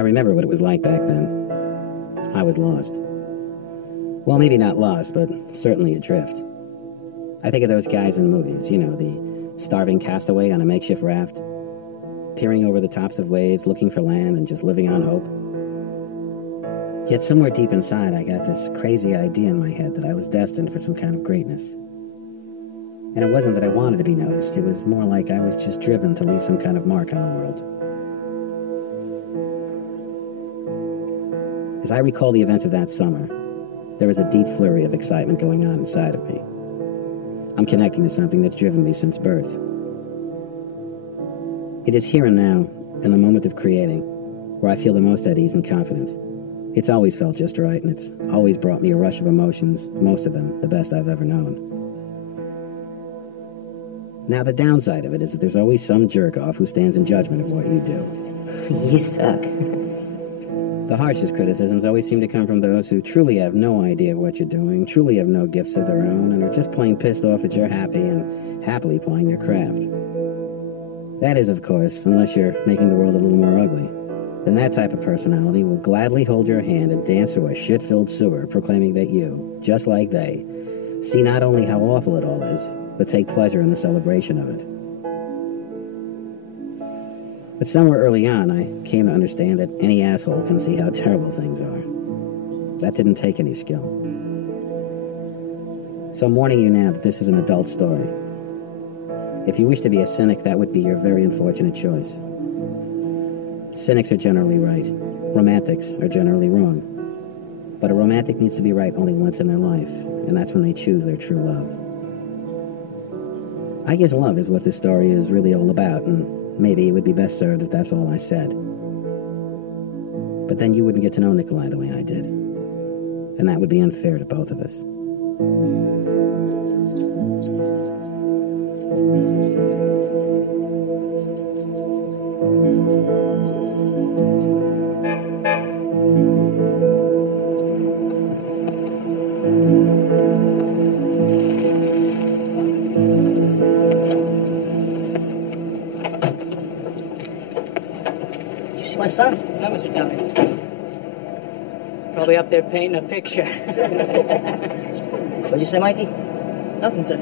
I remember what it was like back then. I was lost. Well, maybe not lost, but certainly adrift. I think of those guys in movies, you know, the starving castaway on a makeshift raft, peering over the tops of waves, looking for land and just living on hope. Yet somewhere deep inside, I got this crazy idea in my head that I was destined for some kind of greatness. And it wasn't that I wanted to be noticed. It was more like I was just driven to leave some kind of mark on the world. As I recall the events of that summer, there was a deep flurry of excitement going on inside of me. I'm connecting to something that's driven me since birth. It is here and now, in the moment of creating, where I feel the most at ease and confident. It's always felt just right, and it's always brought me a rush of emotions, most of them the best I've ever known. Now, the downside of it is that there's always some jerk-off who stands in judgment of what you do. You suck. The harshest criticisms always seem to come from those who truly have no idea what you're doing, truly have no gifts of their own, and are just plain pissed off that you're happy and happily plying your craft. That is, of course, unless you're making the world a little more ugly. Then that type of personality will gladly hold your hand and dance through a shit-filled sewer, proclaiming that you, just like they, see not only how awful it all is, but take pleasure in the celebration of it. But somewhere early on, I came to understand that any asshole can see how terrible things are. That didn't take any skill. So I'm warning you now that this is an adult story. If you wish to be a cynic, that would be your very unfortunate choice. Cynics are generally right. Romantics are generally wrong. But a romantic needs to be right only once in their life, and that's when they choose their true love. I guess love is what this story is really all about, and maybe it would be best served if that's all I said. But then you wouldn't get to know Nikolai the way I did. And that would be unfair to both of us. My son? No, Mr. Tommy. Probably up there painting a picture. What'd you say, Mikey? Nothing, sir.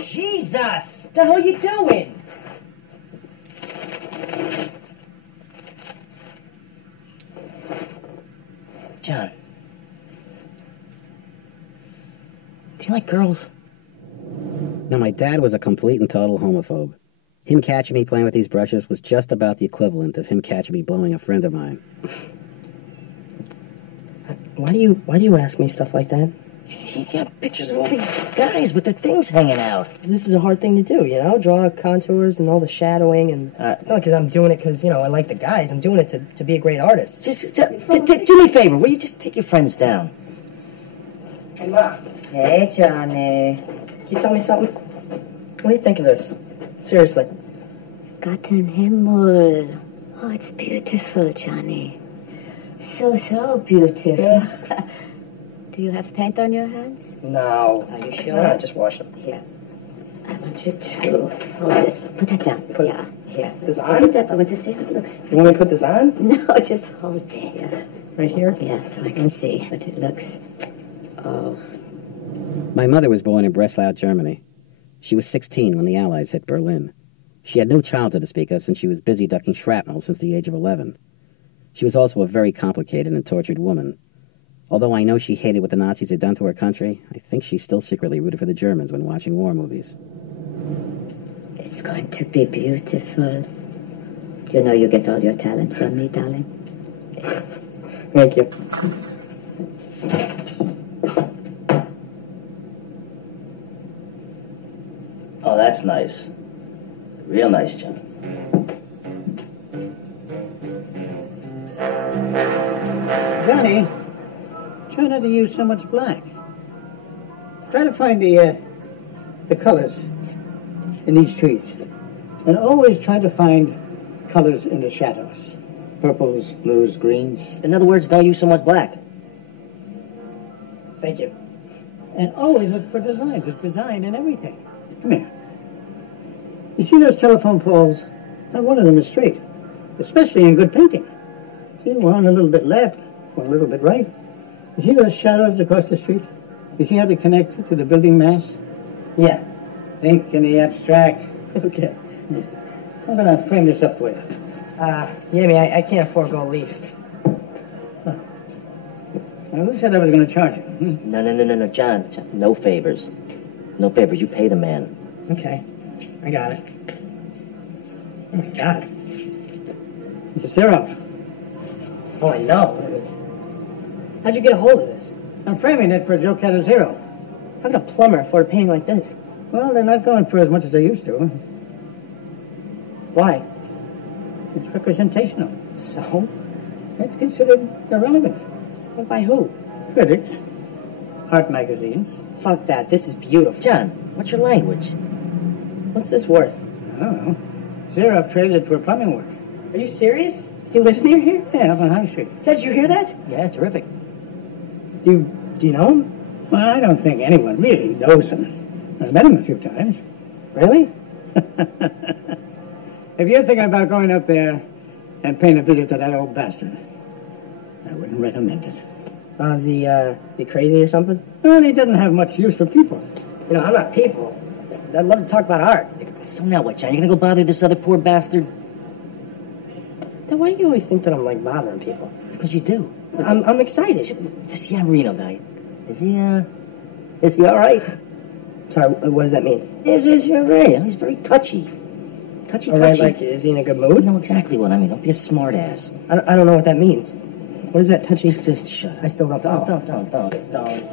Jesus! What the hell are you doing? John. Do you like girls? Now, my dad was a complete and total homophobe. Him catching me playing with these brushes was just about the equivalent of him catching me blowing a friend of mine. Why do you ask me stuff like that? You got pictures of all these guys with their things hanging out. This is a hard thing to do, you know? Draw contours and all the shadowing and... not because I'm doing it because, you know, I like the guys. I'm doing it to be a great artist. Just do me a favor. Will you just take your friends down? Hey, Ma. Hey, Johnny. Can you tell me something? What do you think of this? Seriously. Gotten Himmel. Oh, it's beautiful, Johnny. So beautiful. Yeah. Do you have paint on your hands? No. Are you sure? No, I just washed them. Here. I want you to hold this. Put that down. Yeah, here. This Put on? it up. I want to see how it looks. You want me to put this on? No, just hold it. Yeah. Right here? Yeah, so I can see what it looks. Oh. My mother was born in Breslau, Germany. She was 16 when the Allies hit Berlin. She had no childhood to speak of since she was busy ducking shrapnel since the age of 11. She was also a very complicated and tortured woman. Although I know she hated what the Nazis had done to her country, I think she still secretly rooted for the Germans when watching war movies. It's going to be beautiful. You know you get all your talent from me, darling. Thank you. Oh, that's nice. Real nice, John. Johnny, try not to use so much black. Try to find the colors in these trees. And always try to find colors in the shadows. Purples, blues, greens. In other words, don't use so much black. Thank you. And always look for design. There's design in everything. Come here. You see those telephone poles? Not one of them is straight. Especially in good painting. See, one a little bit left, one a little bit right. You see those shadows across the street? You see how they connect to the building mass? Yeah. Think in the abstract. Okay. I'm going to frame this up for you. I can't afford gold leaf. Now, who said I was going to charge you? No, John. No favors. No favors. You pay the man. Okay. I got it. Got it. Mr. Seroff, Oh, I know. How'd you get a hold of this? I'm framing it for Joe Catazero. How can a plumber afford a painting like this? Well, they're not going for as much as they used to. Why? It's representational. So? It's considered irrelevant. Well, by who? Critics, art magazines. Fuck that. This is beautiful. John, what's your language? What's this worth? I don't know. Xerox traded it for plumbing work. Are you serious? He lives near here? Yeah, up on High Street. Did you hear that? Yeah, terrific. Do you know him? Well, I don't think anyone really knows him. I've met him a few times. Really? If you're thinking about going up there and paying a visit to that old bastard, I wouldn't recommend it. Is he crazy or something? Well, he doesn't have much use for people. You know, I'm not people. I'd love to talk about art. So now what, John? You gonna go bother this other poor bastard? Then why do you always think that I'm, like, bothering people? Because you do. I'm excited. This Reno guy, is he all right? Sorry, what does that mean? Is all right? He's very touchy. Touchy. All right, like, is he in a good mood? You know exactly what I mean. Don't be a smart ass. I don't know what that means. What is that touchy? Just shut up. I still don't know. Don't.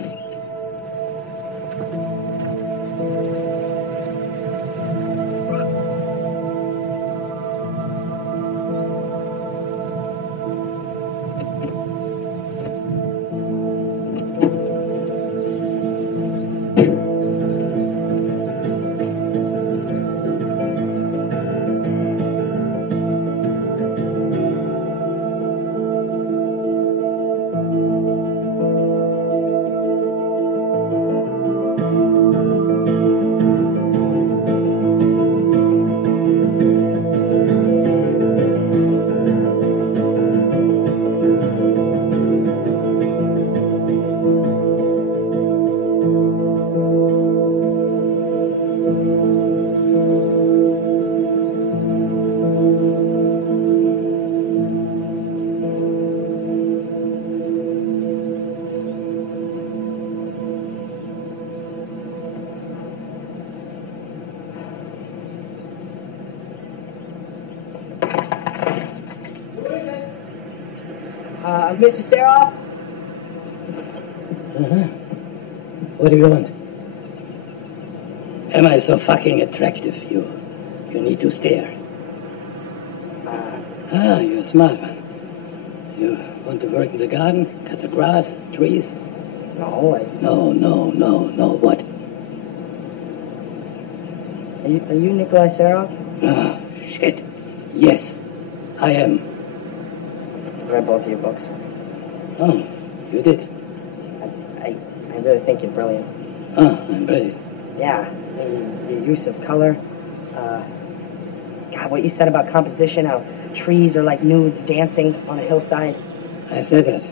Mr. Seroff? What do you want? Am I so fucking attractive? You need to stare. You're a smart man. You want to work in the garden, cut the grass, trees? No, No, what? Are you Nikolai Seroff? Oh, shit. Yes, I am. I read both of your books. Oh, you did? I really think you're brilliant. Oh, I'm brilliant. Yeah, the use of color. God, what you said about composition, how trees are like nudes dancing on a hillside. I said that.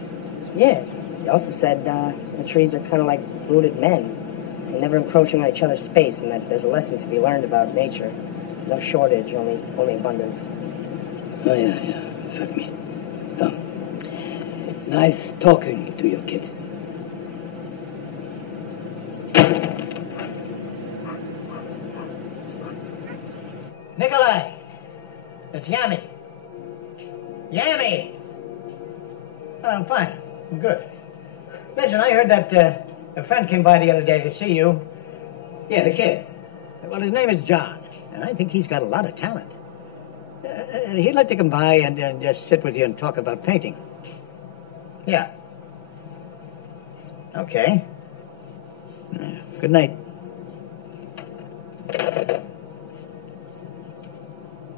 Yeah. You also said the trees are kind of like rooted men, and never encroaching on each other's space, and that there's a lesson to be learned about nature. No shortage, only abundance. Oh, yeah. Fuck me. Oh. Nice talking to you, kid. Nikolai! It's Yami. Yami! Oh, I'm fine. I'm good. Listen, I heard that a friend came by the other day to see you. Yeah, the kid. Well, his name is John, and I think he's got a lot of talent. He'd like to come by and just sit with you and talk about painting. Yeah. Okay. Good night.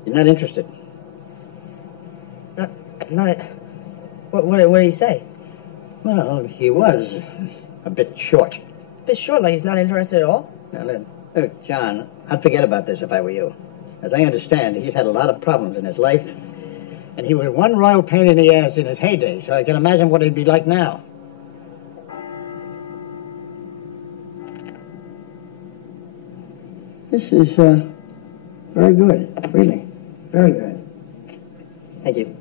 You're not interested? Not. What did he say? Well, he was a bit short. A bit short, like he's not interested at all? Now, look, John, I'd forget about this if I were you. As I understand, he's had a lot of problems in his life, and he was one royal pain in the ass in his heyday, so I can imagine what he'd be like now. This is, very good, really. Very good. Thank you.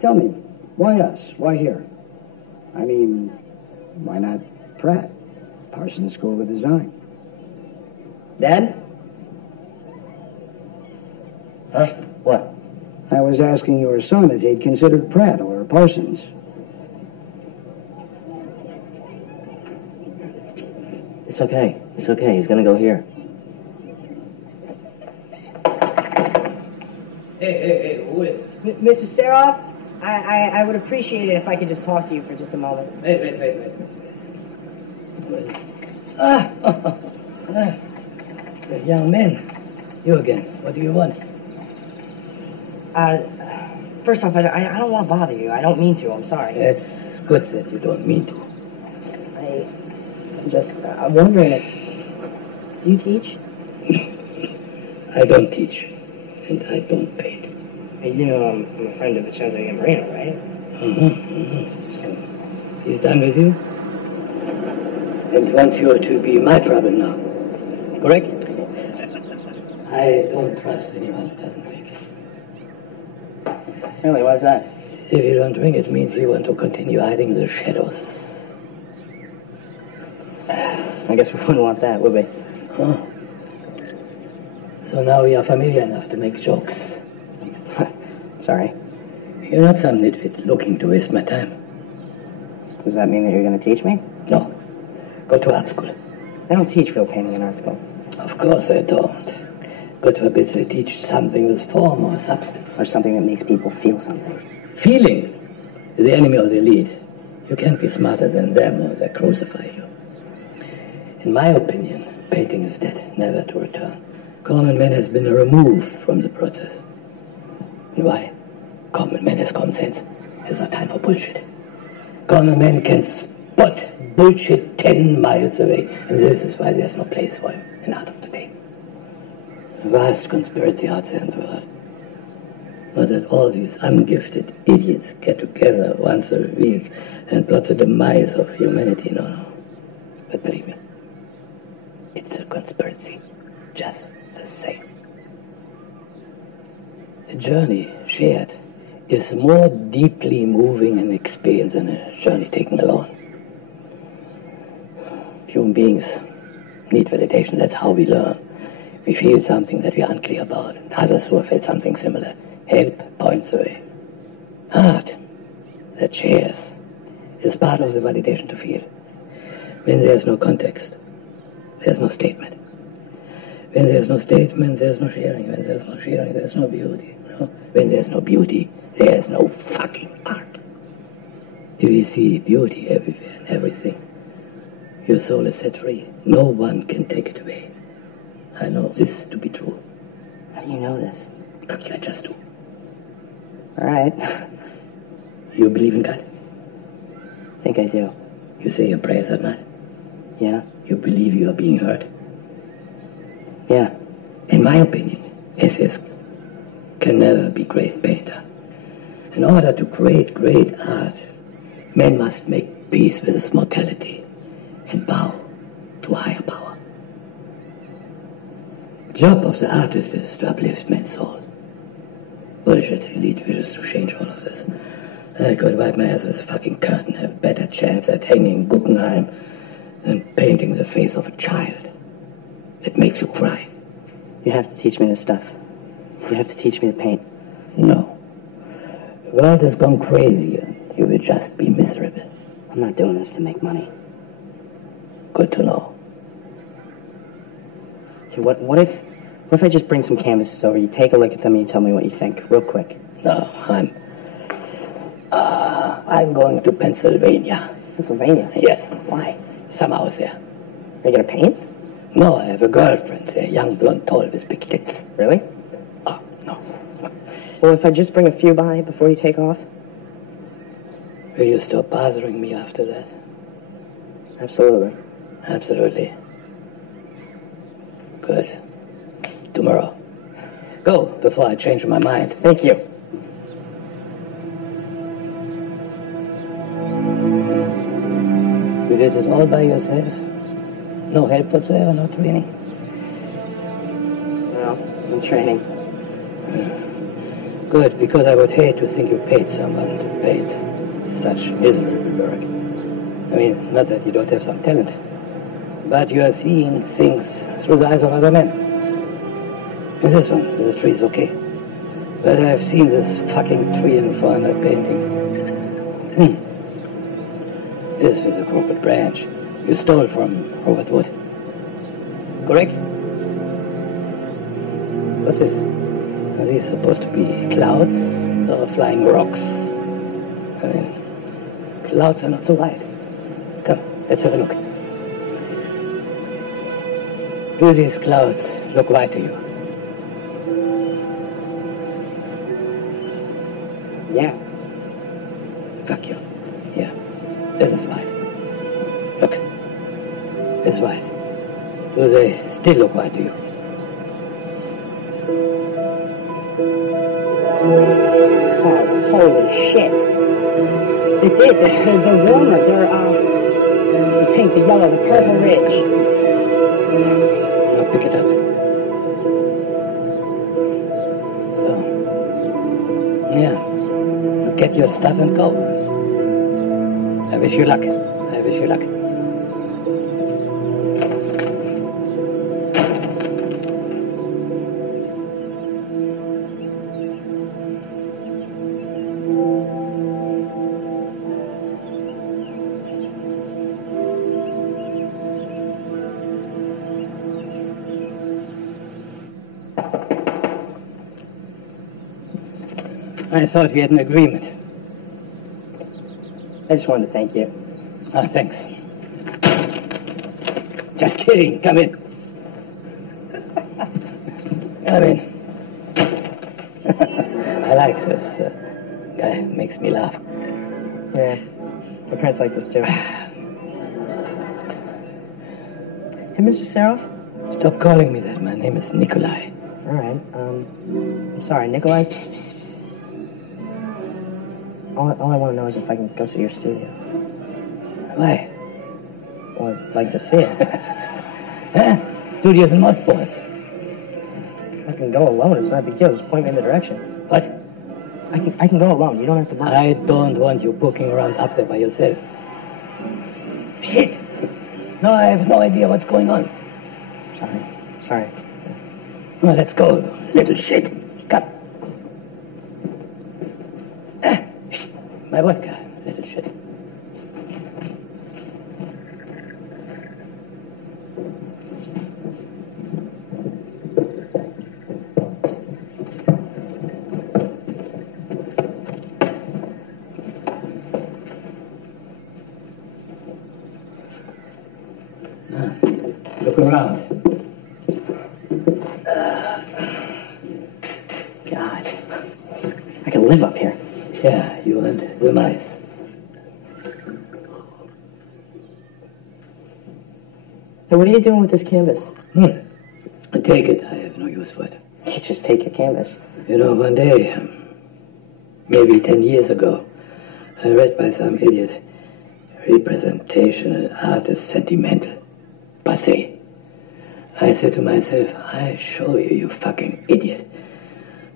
Tell me, why us? Why here? I mean, why not Pratt? Parsons School of Design. Dad? Huh? What? I was asking your son if he'd considered Pratt or Parsons. It's okay. It's okay. He's gonna go here. Hey, who is it? Mr. Seroff, I would appreciate it if I could just talk to you for just a moment. Wait. Young man, you again. What do you want? First off, I don't want to bother you. I don't mean to. I'm sorry. It's good that you don't mean to. I'm wondering, do you teach? I don't teach, and I don't paint. You know, I'm a friend of Vincenzo Gambarino, right? He's done with you? And wants you to be my problem now. Correct? I don't trust anyone who doesn't drink. Really, why's that? If you don't drink, it means you want to continue hiding in the shadows. I guess we wouldn't want that, would we? Oh. So now we are familiar enough to make jokes. Sorry. You're not some nitwit looking to waste my time. Does that mean that you're going to teach me? No. Go to art school. They don't teach real painting in art school. Of course I don't. God forbid they teach something with form or substance. Or something that makes people feel something. Feeling is the enemy of the lead. You can't be smarter than them or they crucify you. In my opinion, painting is dead, never to return. Common man has been removed from the process. And why? Common man has common sense. There's no time for bullshit. Common man can spot bullshit 10 miles away, and this is why there's no place for him in art of today. Vast conspiracy out there in the world. Not that all these ungifted idiots get together once a week and plot the demise of humanity. No. But believe me, it's a conspiracy, just the same. The journey shared is more deeply moving and experience than a journey taken alone. Human beings need validation. That's how we learn. We feel something that we are unclear about, and others who have felt something similar. Help points the way. Art that shares is part of the validation to feel. When there's no context, there's no statement. When there's no statement, there's no sharing. When there's no sharing, there's no beauty. When there's no beauty, there's no fucking art. Do you see beauty everywhere and everything? Your soul is set free. No one can take it away. I know this to be true. How do you know this? I just do. All right. You believe in God? I think I do. You say your prayers at night? Yeah. You believe you are being heard? Yeah. In my opinion, atheists can never be great painter. In order to create great art, men must make peace with his mortality and bow to a higher power. The job of the artist is to uplift man's soul. Bullshit, elite wishes to change all of this. I could wipe my ass with a fucking curtain, have a better chance at hanging Guggenheim than painting the face of a child. It makes you cry. You have to teach me this stuff. You have to teach me to paint. No. The world has gone crazy and you will just be miserable. I'm not doing this to make money. Good to know. Okay, what if I just bring some canvases over, you take a look at them and you tell me what you think, real quick? No, I'm going to Pennsylvania. Pennsylvania? Yes. Why? Some hours there. Are you gonna paint? No, I have a girlfriend, a young blonde toll with big tits. Really? Oh, no. Well, if I just bring a few by before you take off? Will you stop bothering me after that? Absolutely. Absolutely. Good. Tomorrow. Go, before I change my mind. Thank you. You did this all by yourself? No help whatsoever, no training? No, I'm training. Good, because I would hate to think you paid someone to paint such miserable work. I mean, not that you don't have some talent, but you are seeing things through the eyes of other men. And this one, the tree is okay. But I've seen this fucking tree in 400 paintings. This is a crooked branch you stole from Robert Wood. Correct? What's this? Are these supposed to be clouds or flying rocks? I mean, clouds are not so wide. Come, let's have a look. Do these clouds look wide to you? Yeah. Fuck you. Yeah. This is wide. Look. This is wide. Do they still look wide to you? Oh, holy shit. It's it. They're warmer. They're, the pink, the yellow, the purple ridge. Now pick it up. So. Yeah. Now get your stuff and go. I wish you luck. I wish you luck. I thought we had an agreement. I just wanted to thank you. Ah, thanks. Just kidding. Come in. Come in. I like this guy. Makes me laugh. Yeah. My parents like this too. Hey, Mr. Saroff? Stop calling me that. My name is Nikolai. All right. I'm sorry, Nikolai. All I want to know is if I can go see your studio. Why? Well, I'd like to see it. Huh? Studio's in Mothballs. I can go alone. It's not a big deal. Just point me in the direction. What? I can go alone. You don't have to bother. I don't want you poking around up there by yourself. Shit! No, I have no idea what's going on. Sorry. Oh, let's go, little shit. Come. My vodka, little shit. Look around. God. I can live up here. Yeah, you and the mice. Hey, what are you doing with this canvas? A take it. I have no use for it. You just take your canvas. You know, one day, maybe 10 years ago, I read by some idiot, representational art is sentimental. Passé. I said to myself, I show you, you fucking idiot.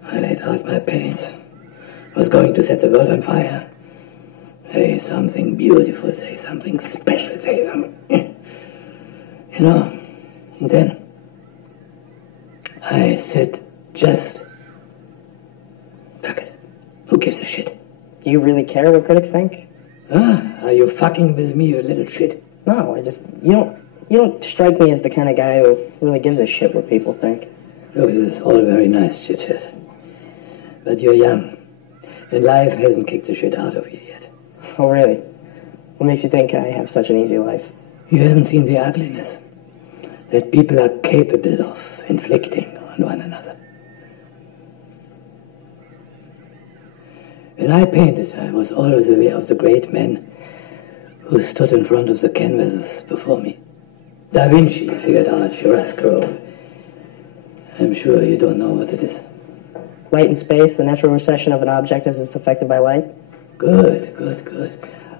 I laid out my paints. Was going to set the world on fire. Say something beautiful, say something special, say something... You know, and then I said, just... Fuck it. Who gives a shit? Do you really care what critics think? Are you fucking with me, you little shit? No, you don't strike me as the kind of guy who really gives a shit what people think. Look, this is all very nice, chit-chat. But you're young, and life hasn't kicked the shit out of you yet. Oh, really? What makes you think I have such an easy life? You haven't seen the ugliness that people are capable of inflicting on one another. When I painted, I was always aware of the great men who stood in front of the canvases before me. Da Vinci figured out chiaroscuro. I'm sure you don't know what it is. Light in space, the natural recession of an object as it's affected by light? Good.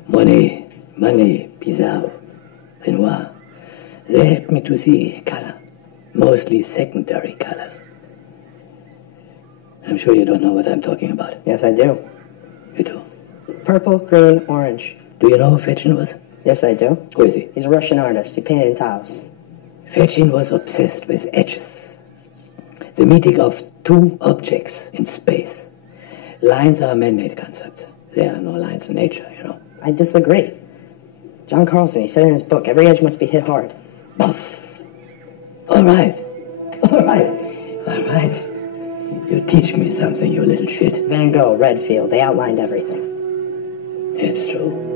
Money, Pizarro, Renoir. They helped me to see color, mostly secondary colors. I'm sure you don't know what I'm talking about. Yes, I do. You do? Purple, green, orange. Do you know who Fechin was? Yes, I do. Who is he? He's a Russian artist. He painted in tiles. Fechin was obsessed with edges. The meeting of two objects in space. Lines are man-made concepts. There are no lines in nature, you know. I disagree. John Carlson, he said in his book, every edge must be hit hard. Buff. All right. You teach me something, you little shit. Van Gogh, Redfield, they outlined everything. It's true.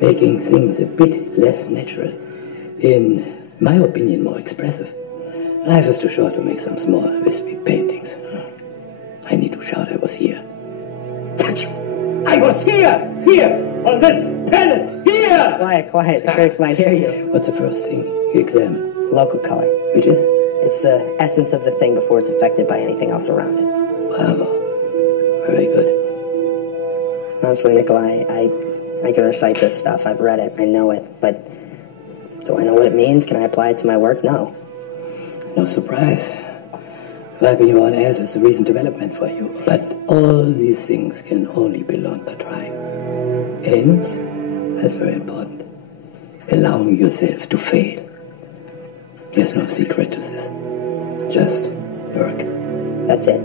Making things a bit less natural. In my opinion, more expressive. Life is too short to make some small, wispy paintings. I need to shout I was here. Touch you. I was here, on this planet, here! Quiet, the critics might hear you. What's the first thing you examine? Local color. Which is? It's the essence of the thing before it's affected by anything else around it. Bravo. Very good. Honestly, Nikolai, I can recite this stuff. I've read it. I know it. But do I know what it means? Can I apply it to my work? No. No surprise. Wiping your own ass is a recent development for you. But all these things can only be learned by trying. And, that's very important, allowing yourself to fail. There's no secret to this. Just work. That's it.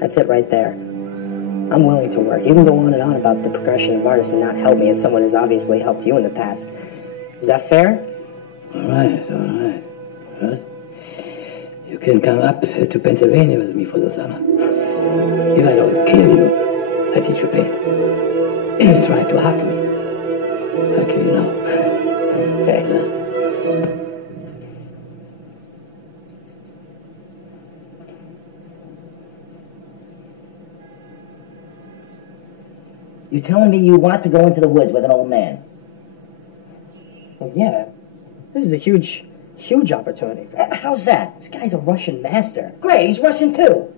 That's it right there. I'm willing to work. You can go on and on about the progression of artists and not help me as someone has obviously helped you in the past. Is that fair? All right. Well, you can come up to Pennsylvania with me for the summer. If I don't kill you, I teach you paint. If you try to hug me, I'll kill you now. Okay. You're telling me you want to go into the woods with an old man? Well, yeah. This is a huge opportunity. How's that? This guy's a Russian master. Great, he's Russian too.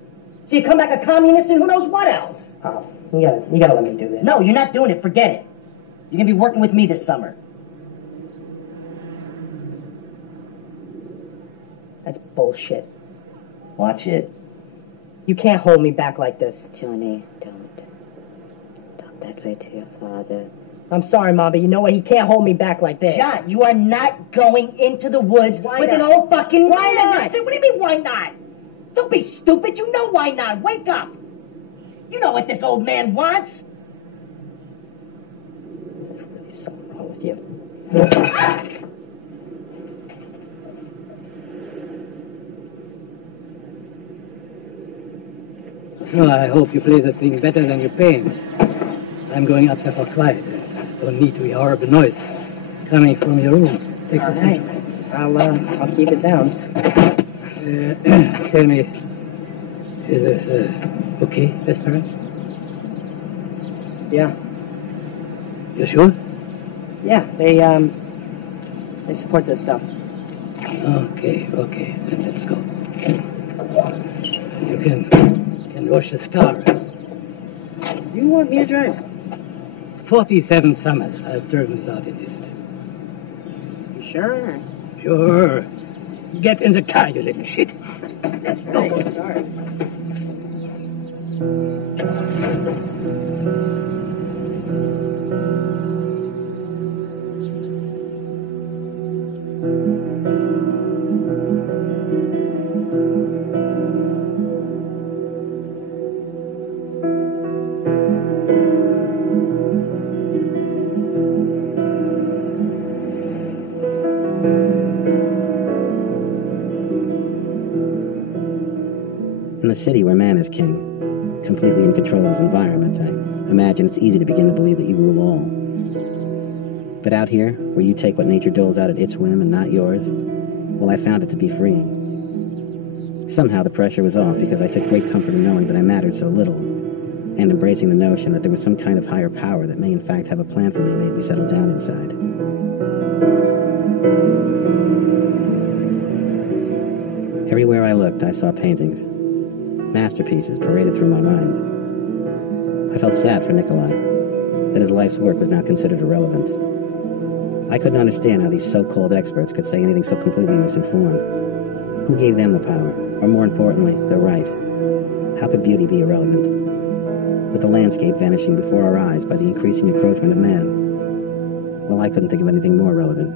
So you come back a communist and who knows what else? Oh, you gotta let me do this. No, you're not doing it. Forget it. You're gonna be working with me this summer. That's bullshit. Watch it. You can't hold me back like this. Johnny, don't. Talk that way to your father. I'm sorry, Mom, but you know what? He can't hold me back like this. John, you are not going into the woods with an old fucking... Why not? What do you mean, why not? Don't be stupid. You know why not. Wake up. You know what this old man wants. There's really something wrong with you. No, I hope you play that thing better than you paint. I'm going up there for quiet. Don't need to be horrible noise coming from your room. All right. I'll keep it down. Tell me, is this okay, best parents? Yeah. You sure? Yeah, they support this stuff. Okay, then let's go. You can wash this car. You want me to drive? 47 summers I've driven without incident. You sure? Sure. Get in the car, you little shit. Let's go. Hey, sorry. In the city where man is king, completely in control of his environment, I imagine it's easy to begin to believe that you rule all. But out here, where you take what nature doles out at its whim and not yours, well, I found it to be freeing. Somehow the pressure was off because I took great comfort in knowing that I mattered so little, and embracing the notion that there was some kind of higher power that may in fact have a plan for me made me settle down inside. Everywhere I looked, I saw paintings. Masterpieces paraded through my mind. I felt sad for Nikolai, that his life's work was now considered irrelevant. I couldn't understand how these so-called experts could say anything so completely misinformed. Who gave them the power, or more importantly, the right? How could beauty be irrelevant? With the landscape vanishing before our eyes by the increasing encroachment of man, well, I couldn't think of anything more relevant.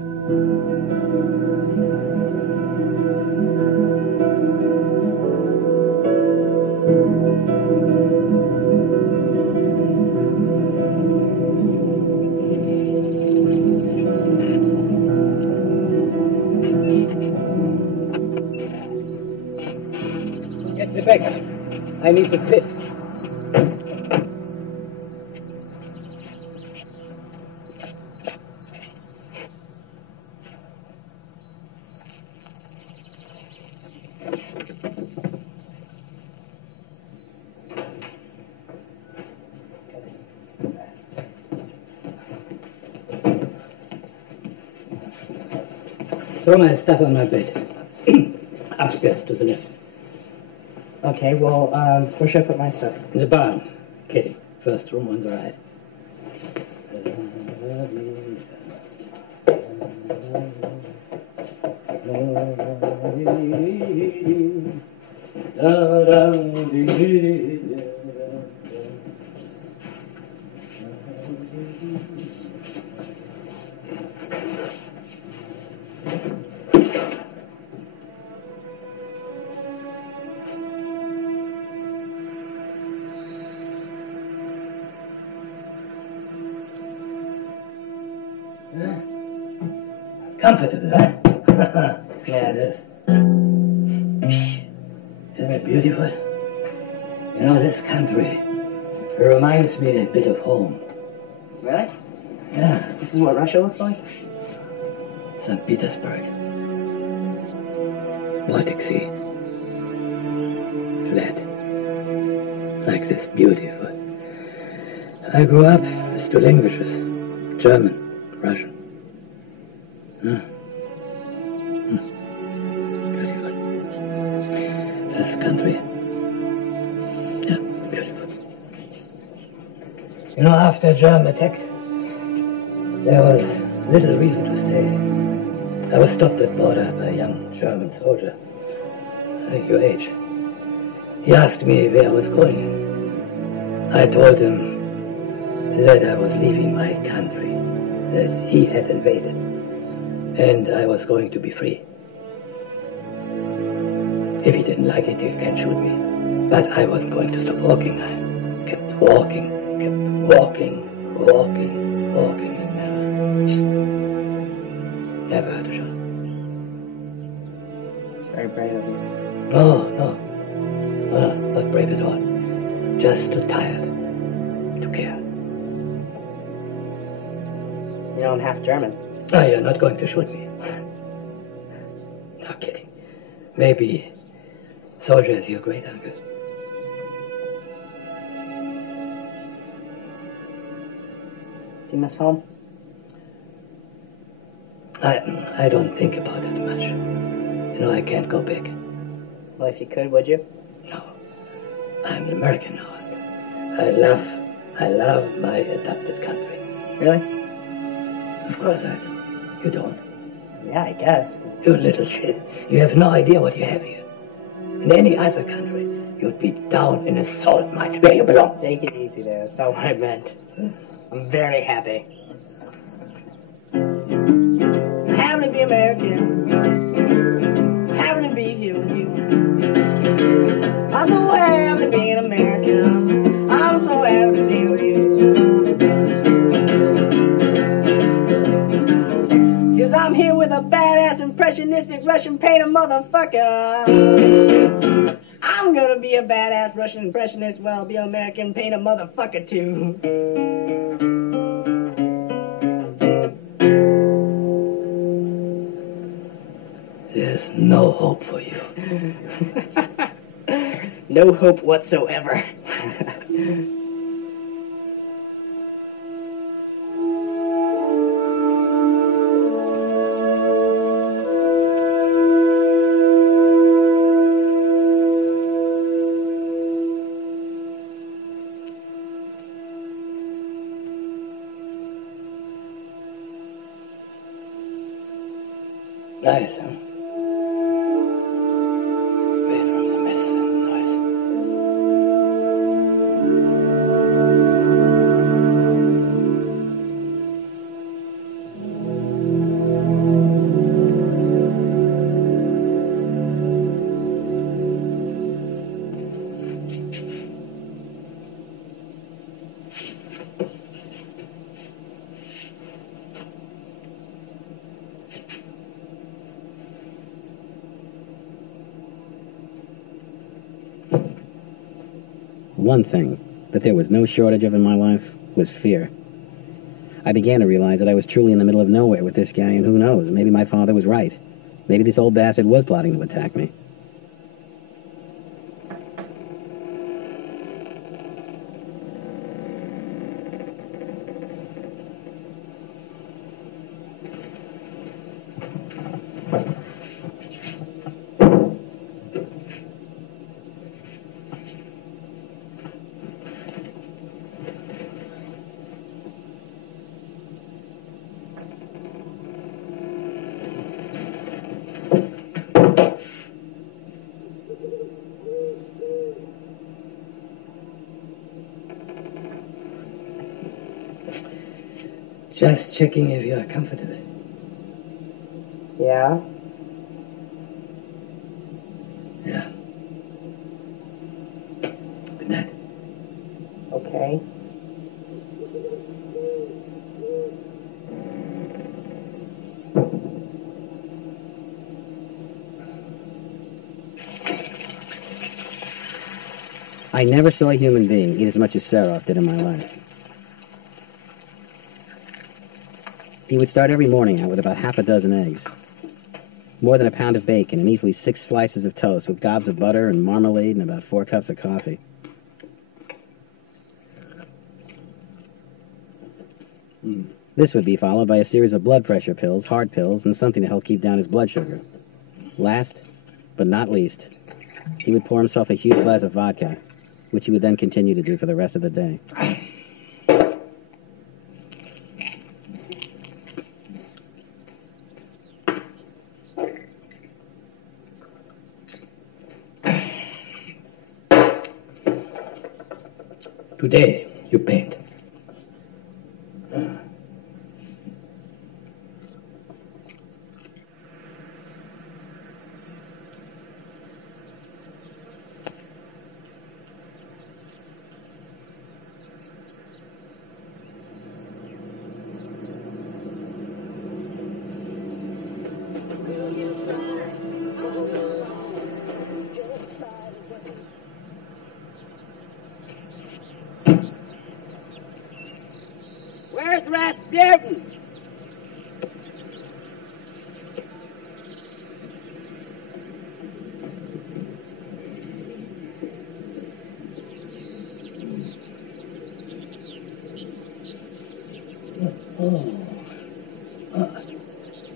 Get the bags. I need to piss. Throw my stuff on my bed. Upstairs to the left. Okay, well, where should I put my stuff? In the barn. Kitty. First room on the right. Comfortable, huh? Yes. Isn't it beautiful? You know, this country, it reminds me a bit of home. Really? Yeah, This is what Russia looks like? St. Petersburg. Baltic Sea. Flat. Like this, beautiful. I grew up with two languages. German, Russian. Beautiful. This country. Yeah, beautiful. You know, after German attack, there was little reason to stay. I was stopped at border by a young German soldier. I think your age. He asked me where I was going. I told him that I was leaving my country, that he had invaded, and I was going to be free. If he didn't like it, he can shoot me. But I wasn't going to stop walking. I kept walking, and never heard a shot. It's very brave of you. No, not brave at all. Just too tired to care. You know, I'm half German. Oh, you're not going to shoot me. No kidding. Maybe soldier is your great uncle. Do you miss home? I don't think about it much. No, I can't go back. Well, if you could, would you? No. I'm an American now. I love my adopted country. Really? Of course I do. You don't. Yeah, I guess. You little shit. You have no idea what you have here. In any other country, you'd be down in a salt mine where you belong. Take it easy there. That's not what I meant. I'm very happy. Happy to be American. Happy to be here with you. I'm so happy to be an American. I'm so happy to be with you. 'Cause I'm here with a badass impressionistic Russian painter motherfucker. I'm gonna be a badass Russian impressionist, well, be an American painter motherfucker too. There's no hope for you. No hope whatsoever. Nice, huh? Away from the mess and noise. One thing that there was no shortage of in my life was fear. I began to realize that I was truly in the middle of nowhere with this guy, and who knows, maybe my father was right. Maybe this old bastard was plotting to attack me. Just checking if you are comfortable. Yeah? Yeah. Good night. Okay. I never saw a human being eat as much as Seraph did in my life. He would start every morning out with about half a dozen eggs, more than a pound of bacon, and easily 6 slices of toast with gobs of butter and marmalade and about 4 cups of coffee. This would be followed by a series of blood pressure pills, heart pills, and something to help keep down his blood sugar. Last, but not least, he would pour himself a huge glass of vodka, which he would then continue to do for the rest of the day. Today, you paint. Where's Rasputin?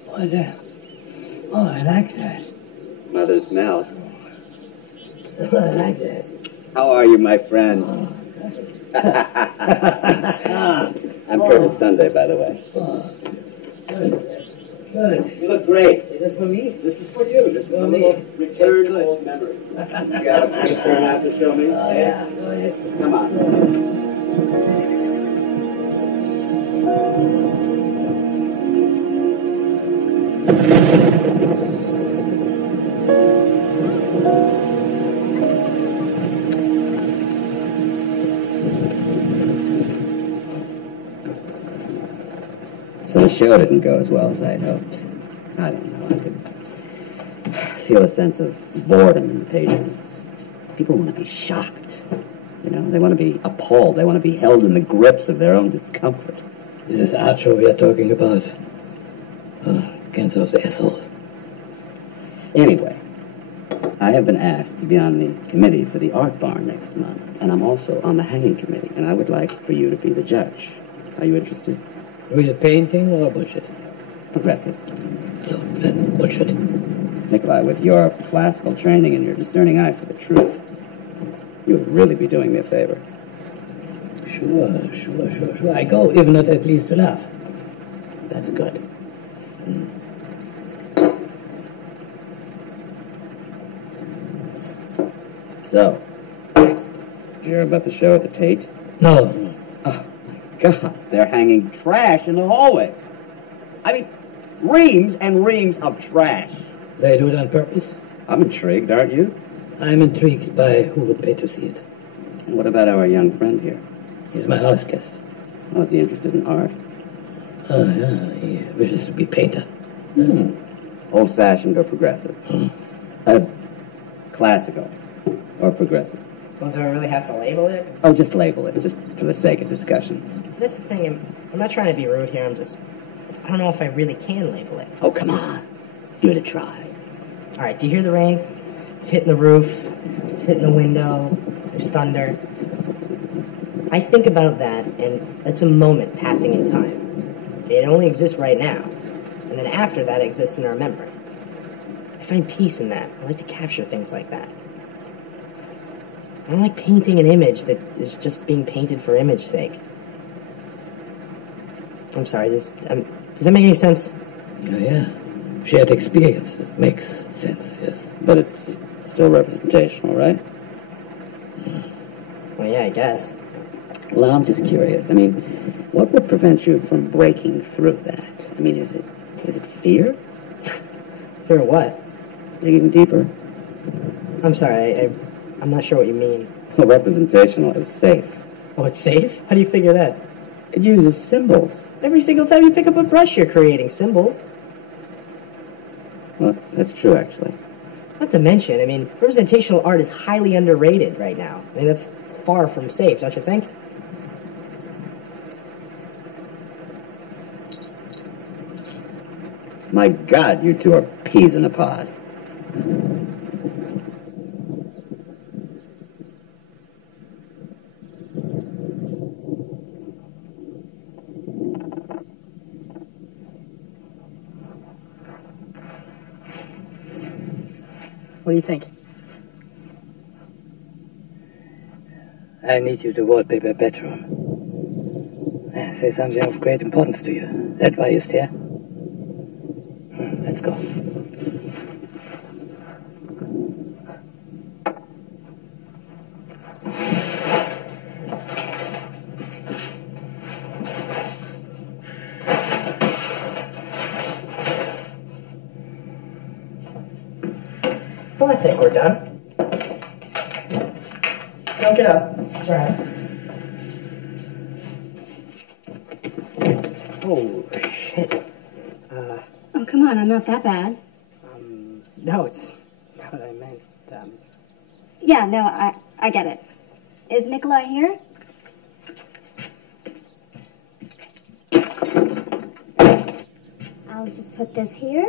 What's that? Oh, I like that. mother's milk. I like that. How are you, my friend? I'm Trevor Sunday, by the way. Good. You look great. Is this for me? This is for you. This is For a me. little return old memory. You got a pretty turnout to show me? Oh, yeah. Go ahead. Come on. So the show didn't go as well as I'd hoped. I don't know. I could feel a sense of boredom and impatience. People want to be shocked. You know, they want to be appalled. They want to be held in the grips of their own discomfort. This is art show we are talking about. Cancer of the asshole. Anyway, I have been asked to be on the committee for the art barn next month, and I'm also on the hanging committee, and I would like for you to be the judge. Are you interested? Real painting or bullshit? Progressive. So, then, bullshit. Nikolai, with your classical training and your discerning eye for the truth, you would really be doing me a favor. Sure. I go, if not at least to laugh. That's good. So, did you hear about the show at the Tate? No. Oh, my God. They're hanging trash in the hallways. I mean, reams and reams of trash. They do it on purpose? I'm intrigued, aren't you? I'm intrigued by who would pay to see it. And what about our young friend here? He's my house guest. Oh, is he interested in art? Oh, yeah, he wishes to be painter. Old-fashioned or progressive? Classical or progressive? So do I really have to label it? Oh, just label it, just for the sake of discussion. So that's the thing. I'm not trying to be rude here. I don't know if I really can label it. Oh, come on. Give it a try. All right, do you hear the rain? It's hitting the roof. It's hitting the window. There's thunder. I think about that, and that's a moment passing in time. It only exists right now. And then after that, it exists in our memory. I find peace in that. I like to capture things like that. I don't like painting an image that is just being painted for image's sake. I'm sorry, does that make any sense? Oh, yeah. Shared experience. It makes sense, yes. But it's still representational, right? Well, yeah, I guess. Well, I'm just curious. I mean, what would prevent you from breaking through that? I mean, is it fear? Fear of what? Digging deeper? I'm sorry, I'm not sure what you mean. Well, representational is safe. Oh, it's safe? How do you figure that? It uses symbols. Every single time you pick up a brush, you're creating symbols. Well, that's true, actually. Not to mention, I mean, representational art is highly underrated right now. I mean, that's far from safe, don't you think? My God, you two are peas in a pod. What do you think? I need you to wallpaper a bedroom. Say something of great importance to you. That's why you're here. Let's go. Well, I think we're done. Don't get up. It's all right. Oh, shit. Oh, come on, I'm not that bad. No, it's not what I meant. Yeah, no, I get it. Is Nikolai here? I'll just put this here.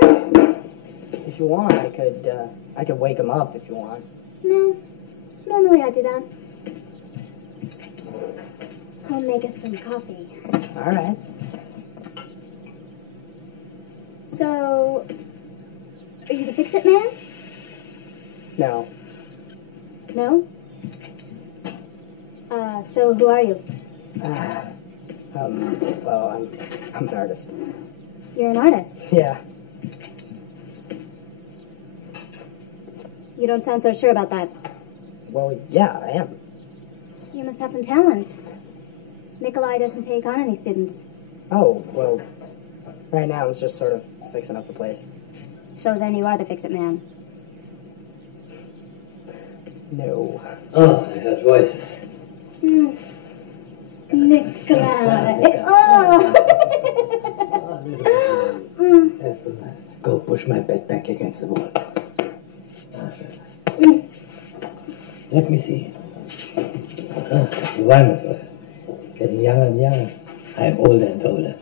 If you want, I could wake him up if you want. No, normally I do that. I'll make us some coffee. All right. So, are you the fix-it man? No. No? So who are you? Well, I'm an artist. You're an artist. Yeah. You don't sound so sure about that. Well, yeah, I am. You must have some talent. Nikolai doesn't take on any students. Oh, well, right now I'm just sort of fixing up the place. So then you are the fix-it man. No. Oh, I heard voices. Nikolai! Oh! That's so nice. Go push my bed back against the wall. Let me see. Wonderful. Getting younger and younger. I'm older and older.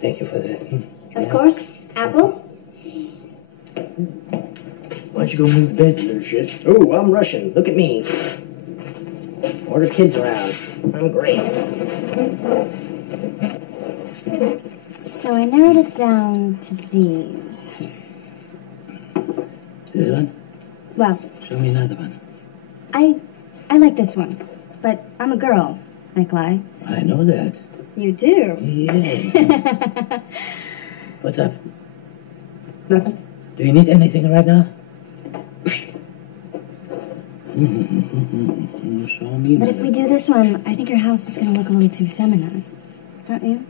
Thank you for that. Of course. Apple? Why don't you go move the bed, you little shit? Ooh, I'm Russian. Look at me. Order kids around. I'm great. So I narrowed it down to these. This one? Well, Show me another one. I like this one. But I'm a girl, Nikolai. I know that. You do? Yeah. What's up? Nothing. Do you need anything right now? Show me But if another. we do this one, I think your house is going to look a little too feminine. Don't you?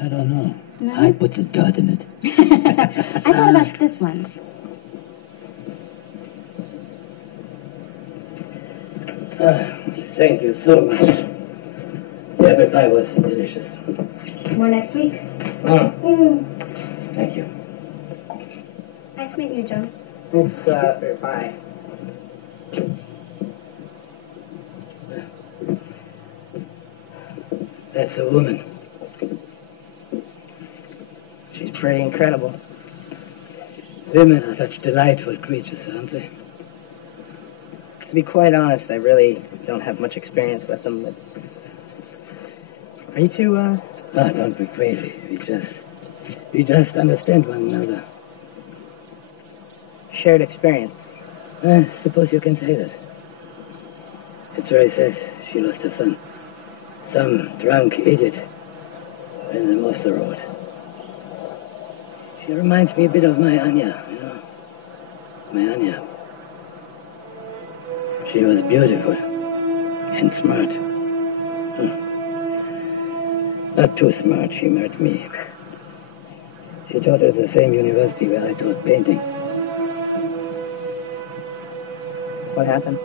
I don't know. No? I put the dirt in it. I thought about this one. Thank you so much. The apple pie was delicious. More next week? Thank you. Nice meeting you, Joe. It's, bye. That's a woman. She's pretty incredible. Women are such delightful creatures, aren't they? To be quite honest, I really don't have much experience with them, but... Are you two, Ah, don't be crazy. We just understand one another. shared experience? Suppose you can say that. It's very sad. She lost her son. Some drunk idiot in the Moster Road. She reminds me a bit of my Anya, you know. My Anya. She was beautiful and smart. Not too smart, she married me. She taught at the same university where I taught painting. What happened?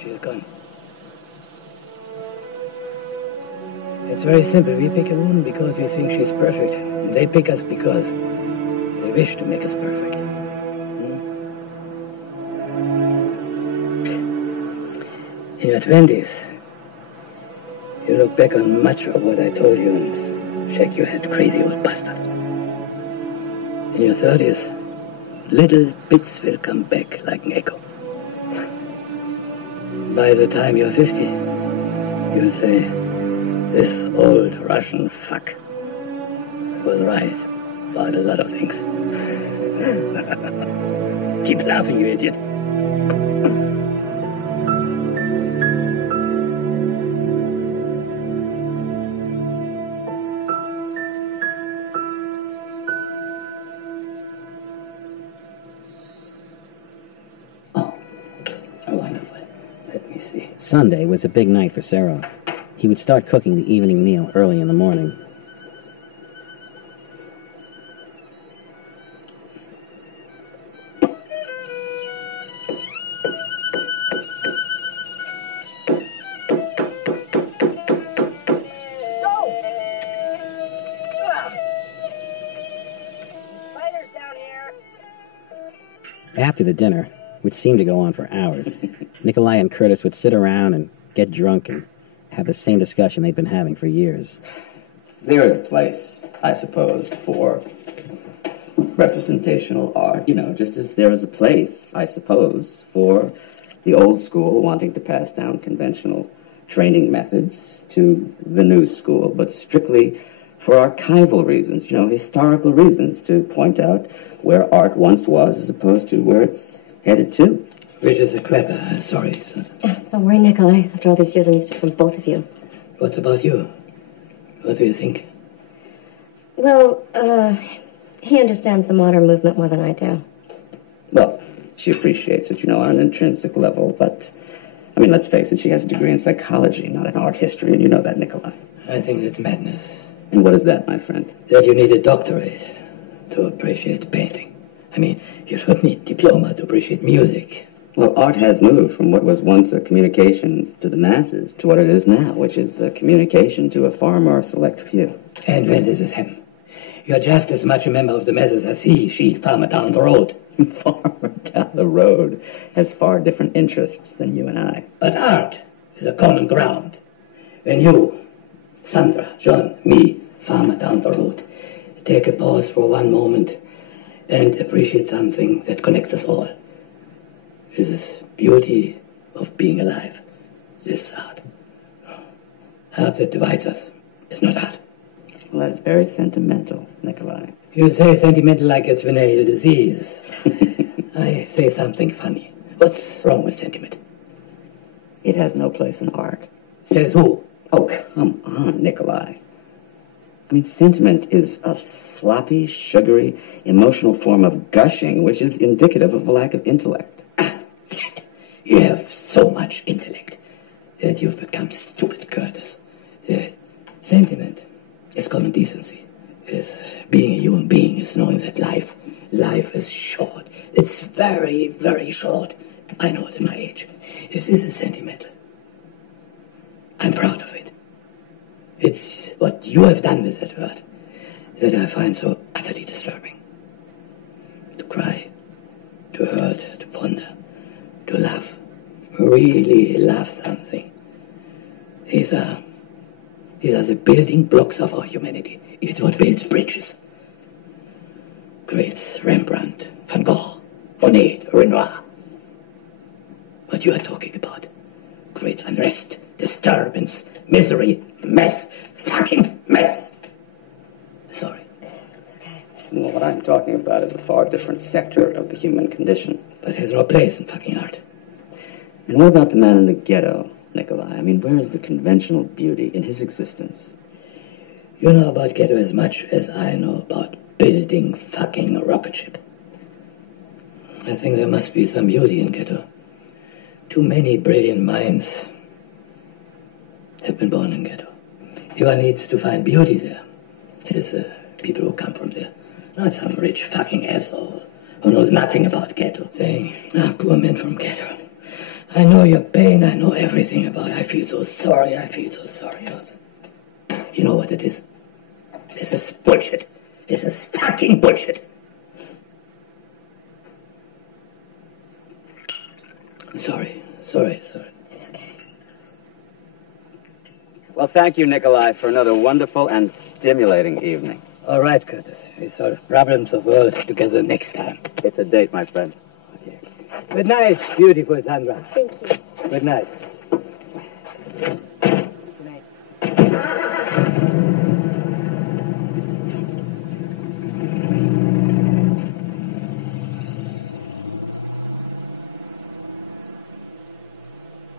She's gone. It's very simple. We pick a woman because we think she's perfect. And they pick us because they wish to make us perfect. In your 20s, you look back on much of what I told you and shake your head, crazy old bastard. In your 30s, little bits will come back like an echo. By the time you're 50, you'll say, this old Russian fuck was right about a lot of things. Keep laughing, you idiot. Sunday was a big night for Cyril. He would start cooking the evening meal early in the morning. After the dinner, which seemed to go on for hours, Nikolai and Curtis would sit around and get drunk and have the same discussion they'd been having for years. There is a place, I suppose, for representational art, you know, just as there is a place, I suppose, for the old school wanting to pass down conventional training methods to the new school, but strictly for archival reasons, historical reasons, to point out where art once was as opposed to where it's headed to. Which is a crap. Sorry, son. Don't worry, Nikolai. After all these years, I'm used to it from both of you. What's about you? What do you think? Well, he understands the modern movement more than I do. Well, she appreciates it, on an intrinsic level, but, let's face it, she has a degree in psychology, not in art history, and you know that, Nikolai. I think that's madness. And what is that, my friend? That you need a doctorate to appreciate painting. You don't need diploma to appreciate music. Well, art has moved from what was once a communication to the masses to what it is now, which is a communication to a far more select few. And when does this happen? You're just as much a member of the masses as he, she, farmer down the road. Farmer down the road has far different interests than you and I. But art is a common ground. When you, Sandra, John, me, farmer down the road, take a pause for one moment and appreciate something that connects us all. Is beauty of being alive. This is art. Art that divides us is not art. Well, that's very sentimental, Nikolai. You say sentimental like it's venereal disease. I say something funny. What's wrong with sentiment? It has no place in art. Says who? Oh, come on, Nikolai. Sentiment is a sloppy, sugary, emotional form of gushing, which is indicative of a lack of intellect. You have so much intellect that you've become stupid, Curtis. The sentiment is common decency. Is being a human being, is knowing that life is short. It's very, very short. I know it at my age. If this is sentimental, I'm proud of it. It's what you have done with that word that I find so utterly disturbing. To cry, to hurt, to ponder, to love, really love something. These are the building blocks of our humanity. It's what builds bridges. Greats Rembrandt, Van Gogh, Monet, Renoir. What you are talking about. Creates unrest, disturbance, misery, mess, fucking mess. Sorry. Well, what I'm talking about is a far different sector of the human condition. But has no place in fucking art. And what about the man in the ghetto, Nikolai? Where is the conventional beauty in his existence? You know about ghetto as much as I know about building fucking a rocket ship. I think there must be some beauty in ghetto. Too many brilliant minds have been born in ghetto. One needs to find beauty there. It is people who come from there. Not some rich fucking asshole who knows nothing about ghetto saying, poor man from ghetto. I know your pain, I know everything about it. I feel so sorry. You know what it is? This is bullshit. This is fucking bullshit. Sorry. It's okay. Well, thank you, Nikolai, for another wonderful and stimulating evening. All right, Curtis. We solve problems of world together next time. It's a date, my friend. Okay. Good night, beautiful Sandra. Thank you. Good night.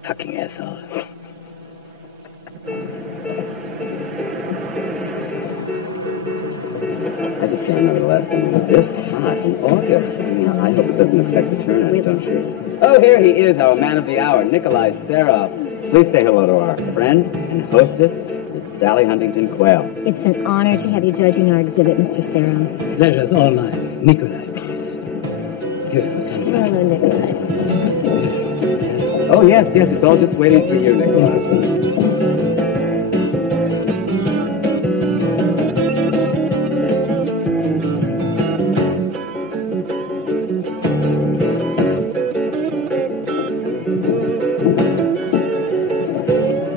Fucking asshole. I just can't remember the last time it was this hot in August. I hope it doesn't affect the turnout, don't you? Oh, here he is, our man of the hour, Nikolai Serov. Please say hello to our friend and hostess, Miss Sally Huntington Quayle. It's an honor to have you judging our exhibit, Mr. Serov. Pleasure's all mine. Nikolai, please. Beautiful Sandra. Hello, Nikolai. Oh, yes, it's all just waiting for you, Nikolai.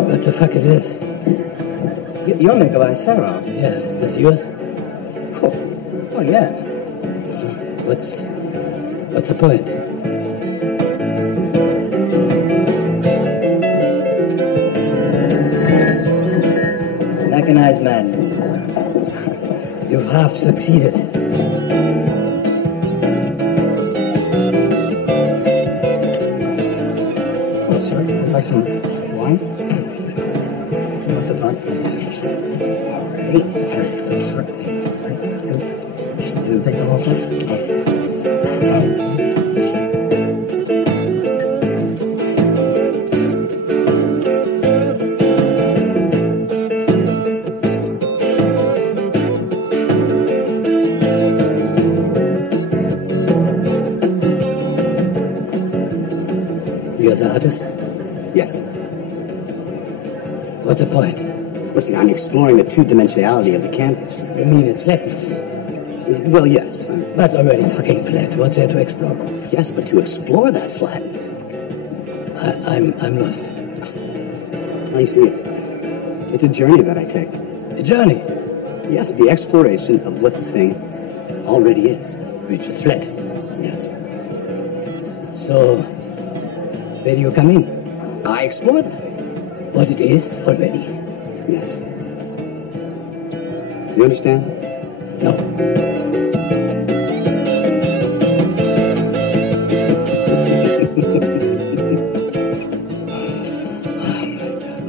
What the fuck is this? You're Nikolai Serov. Yeah, is this yours? Oh, yeah. What's the point? Mechanized madness. You've half succeeded. Oh, sir, would like some wine? What the fuck? All right. Didn't take the whole thing? You're the artist? Yes. What's the point? Listen, I'm exploring the two-dimensionality of the canvas. You mean its flatness? Well, yes. That's already fucking flat. What's there to explore? Yes, but to explore that flatness. I'm lost. I see. It's a journey that I take. A journey? Yes, the exploration of what the thing already is. Which is flat. Yes. So, where do you come in? I explore that. What it is already. Yes. You understand? No.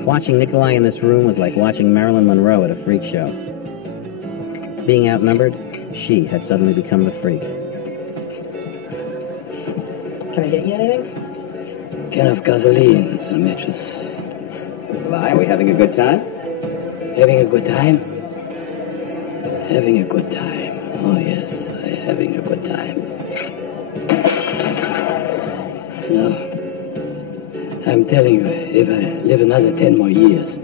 Watching Nikolai in this room was like watching Marilyn Monroe at a freak show. Being outnumbered, she had suddenly become the freak. Can I get you anything? Can of gasoline, some matches. Are we having a good time? Having a good time? Having a good time. Oh, yes, having a good time. No. I'm telling you, if I live another 10 more years,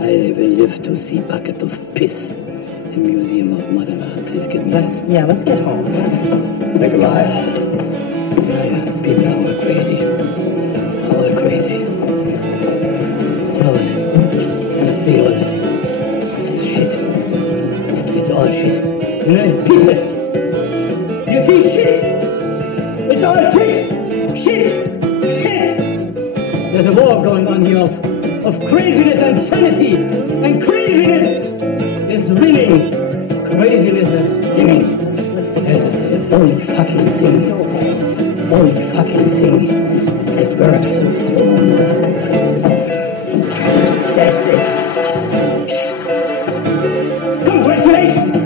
I will live to see bucket of piss in Museum of Modern Art. Please get me. Let's get home. Let's go. Yeah, people are all crazy. All crazy. So, let's see all this shit. It's all shit. People, you see shit? It's all shit. Shit. Shit. There's a war going on here of craziness and sanity. And craziness is winning. Craziness is winning. Yes, the only fucking thing. Only fucking thing that works in this world. That's it. Congratulations!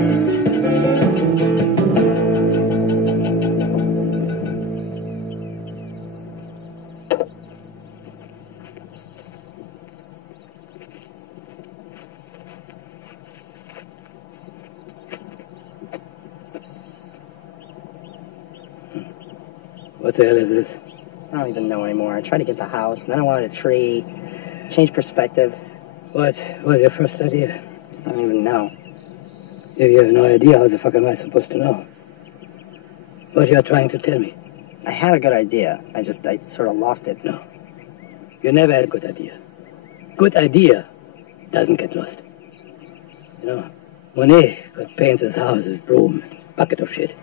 What the hell is this? I don't even know anymore. I tried to get the house, and then I wanted a tree. Change perspective. What was your first idea? I don't even know. If you have no idea, how the fuck am I supposed to know? What you're trying to tell me? I had a good idea. I sort of lost it. No. You never had a good idea. Good idea doesn't get lost. You know, Monet could paint his house, his broom, his bucket of shit.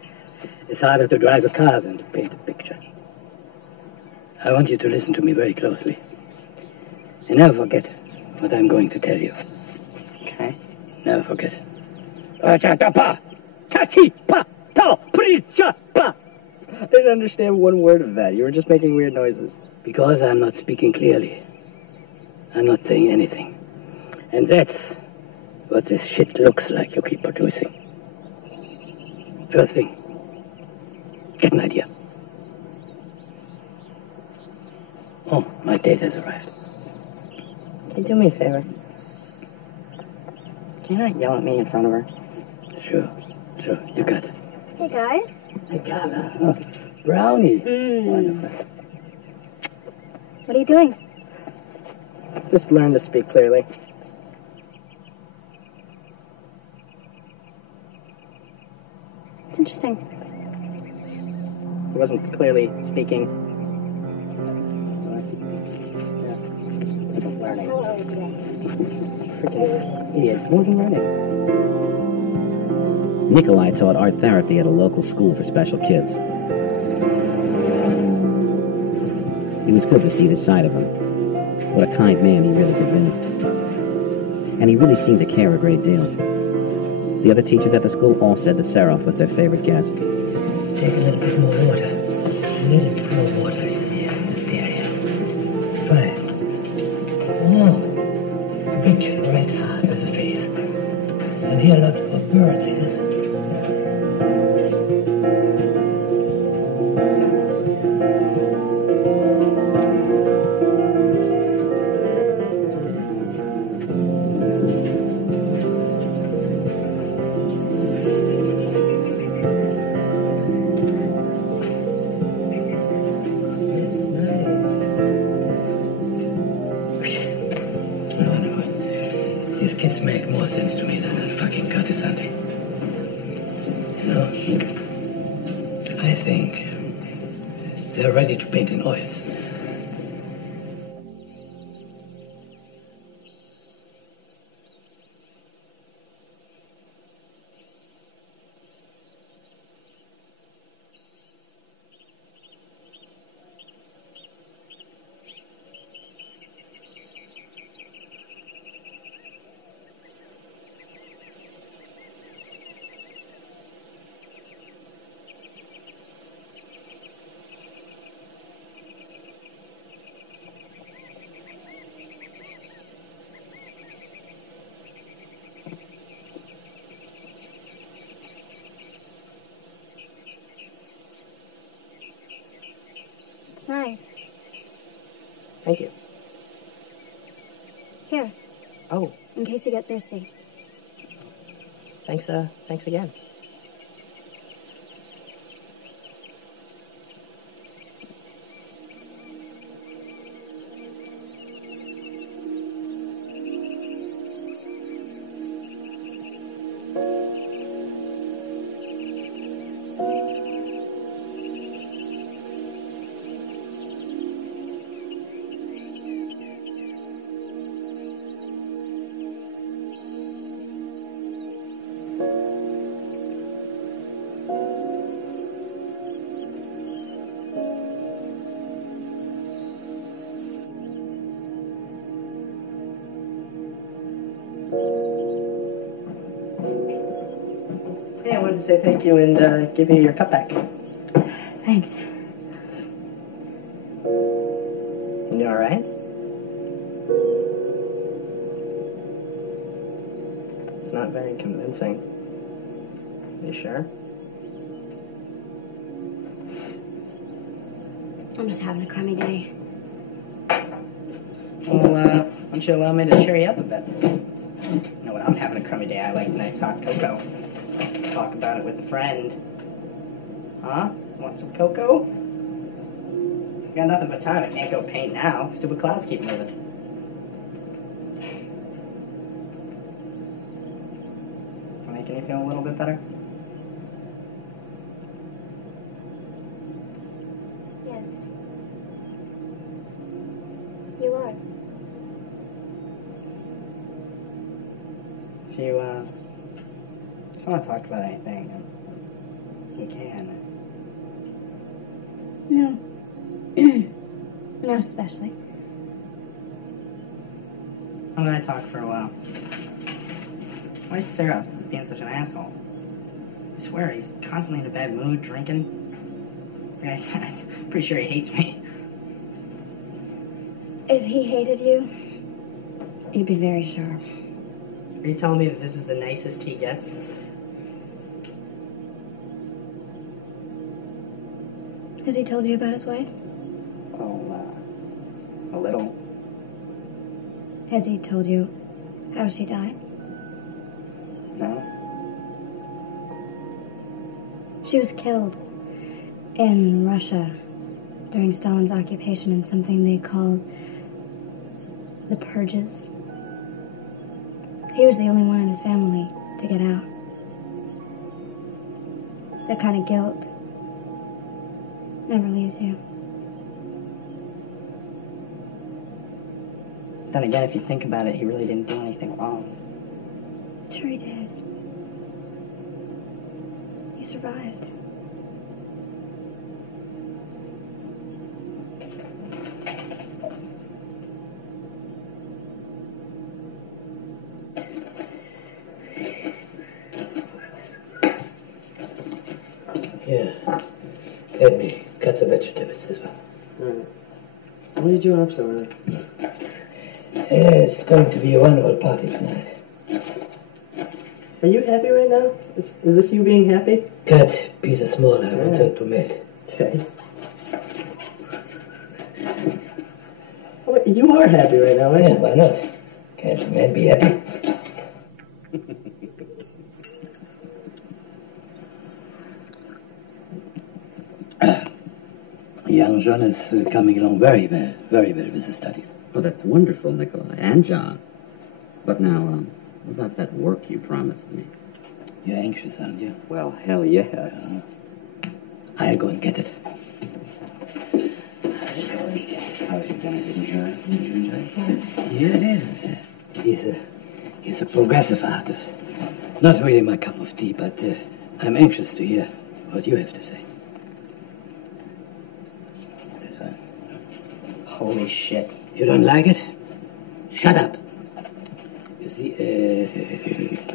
It's harder to drive a car than to paint a picture. I want you to listen to me very closely. And never forget what I'm going to tell you. Okay. Never forget it. I didn't understand one word of that. You were just making weird noises. Because I'm not speaking clearly. I'm not saying anything. And that's what this shit looks like you keep producing. First thing, get an idea. Oh, my date has arrived. Can you do me a favor? Can you not yell at me in front of her? Sure, you got it. Hey, guys. I got it. Oh, brownie. Wonderful. What are you doing? Just learn to speak clearly. It's interesting. He wasn't clearly speaking. Learning. Freaking idiot. He wasn't learning. Nikolai taught art therapy at a local school for special kids. It was good to see this side of him. What a kind man he really could be. And he really seemed to care a great deal. The other teachers at the school all said that Seraph was their favorite guest. Take a little bit more water. A little bit more water in this area. Try it. Oh, big red heart with a face. And here a lot of birds, yes? Kids make more sense to me than that fucking Curtis Sunday. You know, I think they're ready to paint in oils. It's nice. Thank you. Here, Oh, in case you get thirsty. thanks again. Hey, I wanted to say thank you and give you your cup back. Thanks. You all right? It's not very convincing. You sure? I'm just having a crummy day. Well, why don't you allow me to cheer you up a bit? You know, when I'm having a crummy day, I like nice hot cocoa. Talk about it with a friend. Huh? Want some cocoa? Got nothing but time. I can't go paint now. Stupid clouds keep moving. Making you feel a little bit better? Yes. You are. If you want to talk about anything, we can. No. Not especially. I'm gonna talk for a while. Why is Sarah being such an asshole? I swear, he's constantly in a bad mood, drinking. I'm pretty sure he hates me. If he hated you, you'd be very sure. Are you telling me that this is the nicest he gets? Has he told you about his wife? Oh, a little. Has he told you how she died? No. She was killed in Russia during Stalin's occupation in something they called the Purges. He was the only one in his family to get out. That kind of guilt never leaves you. Then again, if you think about it, he really didn't do anything wrong. Sure he did. He survived. Alright. What did you up so early? It's going to be a wonderful party tonight. Are you happy right now? Is this you being happy? Cut piece of small I want her to make. Okay. Oh, you are happy right now, aren't you? Yeah, why not? Can't a man be happy? Young John is coming along very well with his studies. Oh, that's wonderful, Nikolai. And John. But now, what about that work you promised me? You're anxious, aren't you? Well, hell yes. I'll go and get it. How's your dinner? Did you enjoy it? Here it is. He's a progressive artist. Not really my cup of tea, but I'm anxious to hear what you have to say. That's fine. Holy shit. You don't like it? Shut up. You see,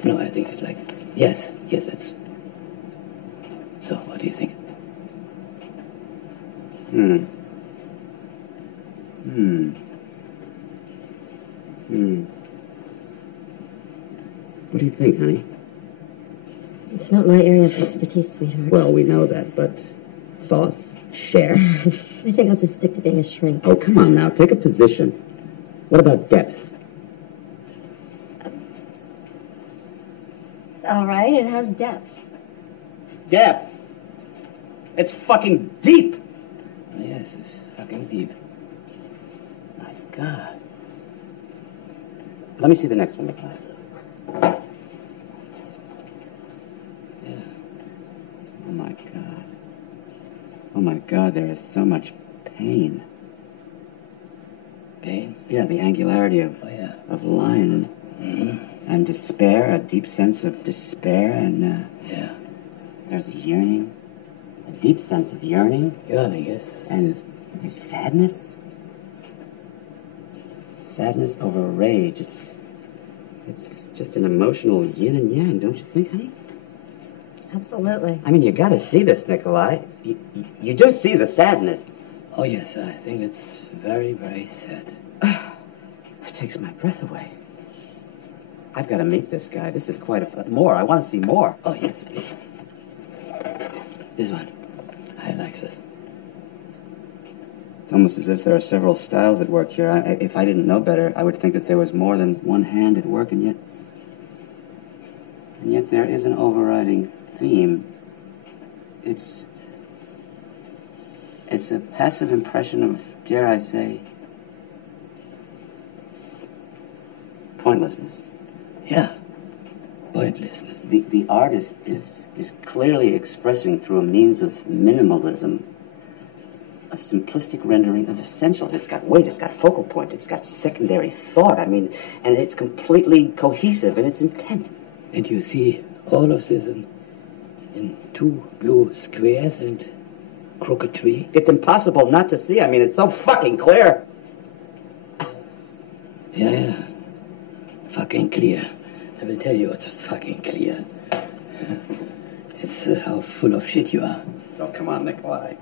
no, I think it's like, yes, that's. So, what do you think? What do you think, honey? It's not my area of expertise, sweetheart. Well, we know that, but thoughts? Share. I think I'll just stick to being a shrink. Oh, come on now. Take a position. What about depth? All right, it has depth. Depth? It's fucking deep. Oh, yes, it's fucking deep. My God. Let me see the next one, Nikolai. Yeah. Oh, my God. Oh, my God, there is so much pain. Pain? Yeah, the angularity of line and despair, a deep sense of despair, and there's a yearning, a deep sense of yearning. Yearning, yes. And there's sadness. Sadness over rage. It's just an emotional yin and yang, don't you think, honey? Absolutely. I mean, you gotta see this, Nikolai. You do see the sadness. Oh, yes, I think it's very, very sad. It takes my breath away. I've got to meet this guy. This is quite more. I want to see more. Oh, yes, please. This one. I like this. It's almost as if there are several styles at work here. If I didn't know better, I would think that there was more than one hand at work, and yet there is an overriding theme. It's a passive impression of, dare I say, pointlessness. Yeah, pointlessness. The artist is clearly expressing through a means of minimalism a simplistic rendering of essentials. It's got weight, it's got focal point, it's got secondary thought. I mean, and it's completely cohesive in its intent. And you see all of this in two blue squares and crooked tree. It's impossible not to see. I mean, it's so fucking clear. Yeah. Fucking clear. I will tell you what's fucking clear. It's how full of shit you are. Oh, come on, Nikolai.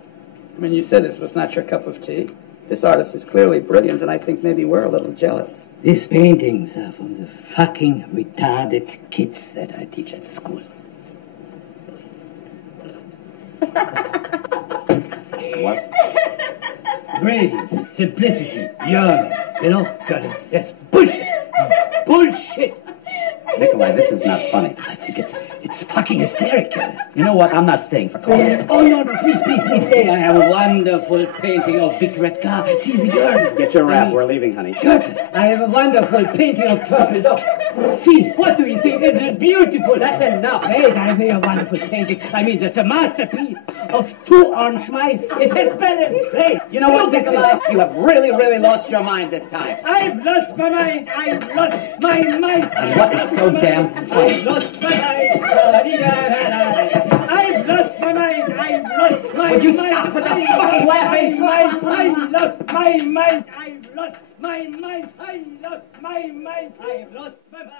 I mean, you said this was not your cup of tea. This artist is clearly brilliant, and I think maybe we're a little jealous. These paintings are from the fucking retarded kids that I teach at the school. What? Brilliance, simplicity, yearning, you know? That's bullshit. Bullshit. Nikolai, this is not funny. I think it's fucking hysterical. You know what? I'm not staying for coffee. Oh, no, please stay. I have a wonderful painting of Big Red Car. See the girl. Get your wrap. We're leaving, honey. Good. I have a wonderful painting of Purple Dog. See, what do you think? It's beautiful. That's enough. Wait, I have a wonderful painting. I mean, that's a masterpiece of two orange mice. It has balance. Hey, you know what, Nikolai? You have really, really lost your mind this time. I've lost my mind. I've lost my mind. And what is so damn funny? I've lost my mind. I've lost my mind. I've lost my mind. Would you stop with that fucking laughing? I've lost my mind. I've lost my mind. I've lost my mind. I've lost my mind.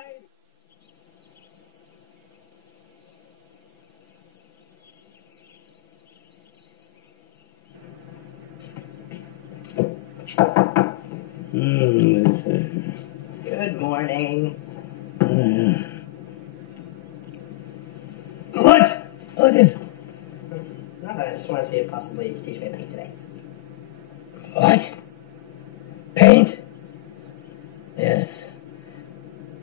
Good morning. What? What is... Nothing, I just want to see if possibly you could teach me to paint today. What? Paint? Yes.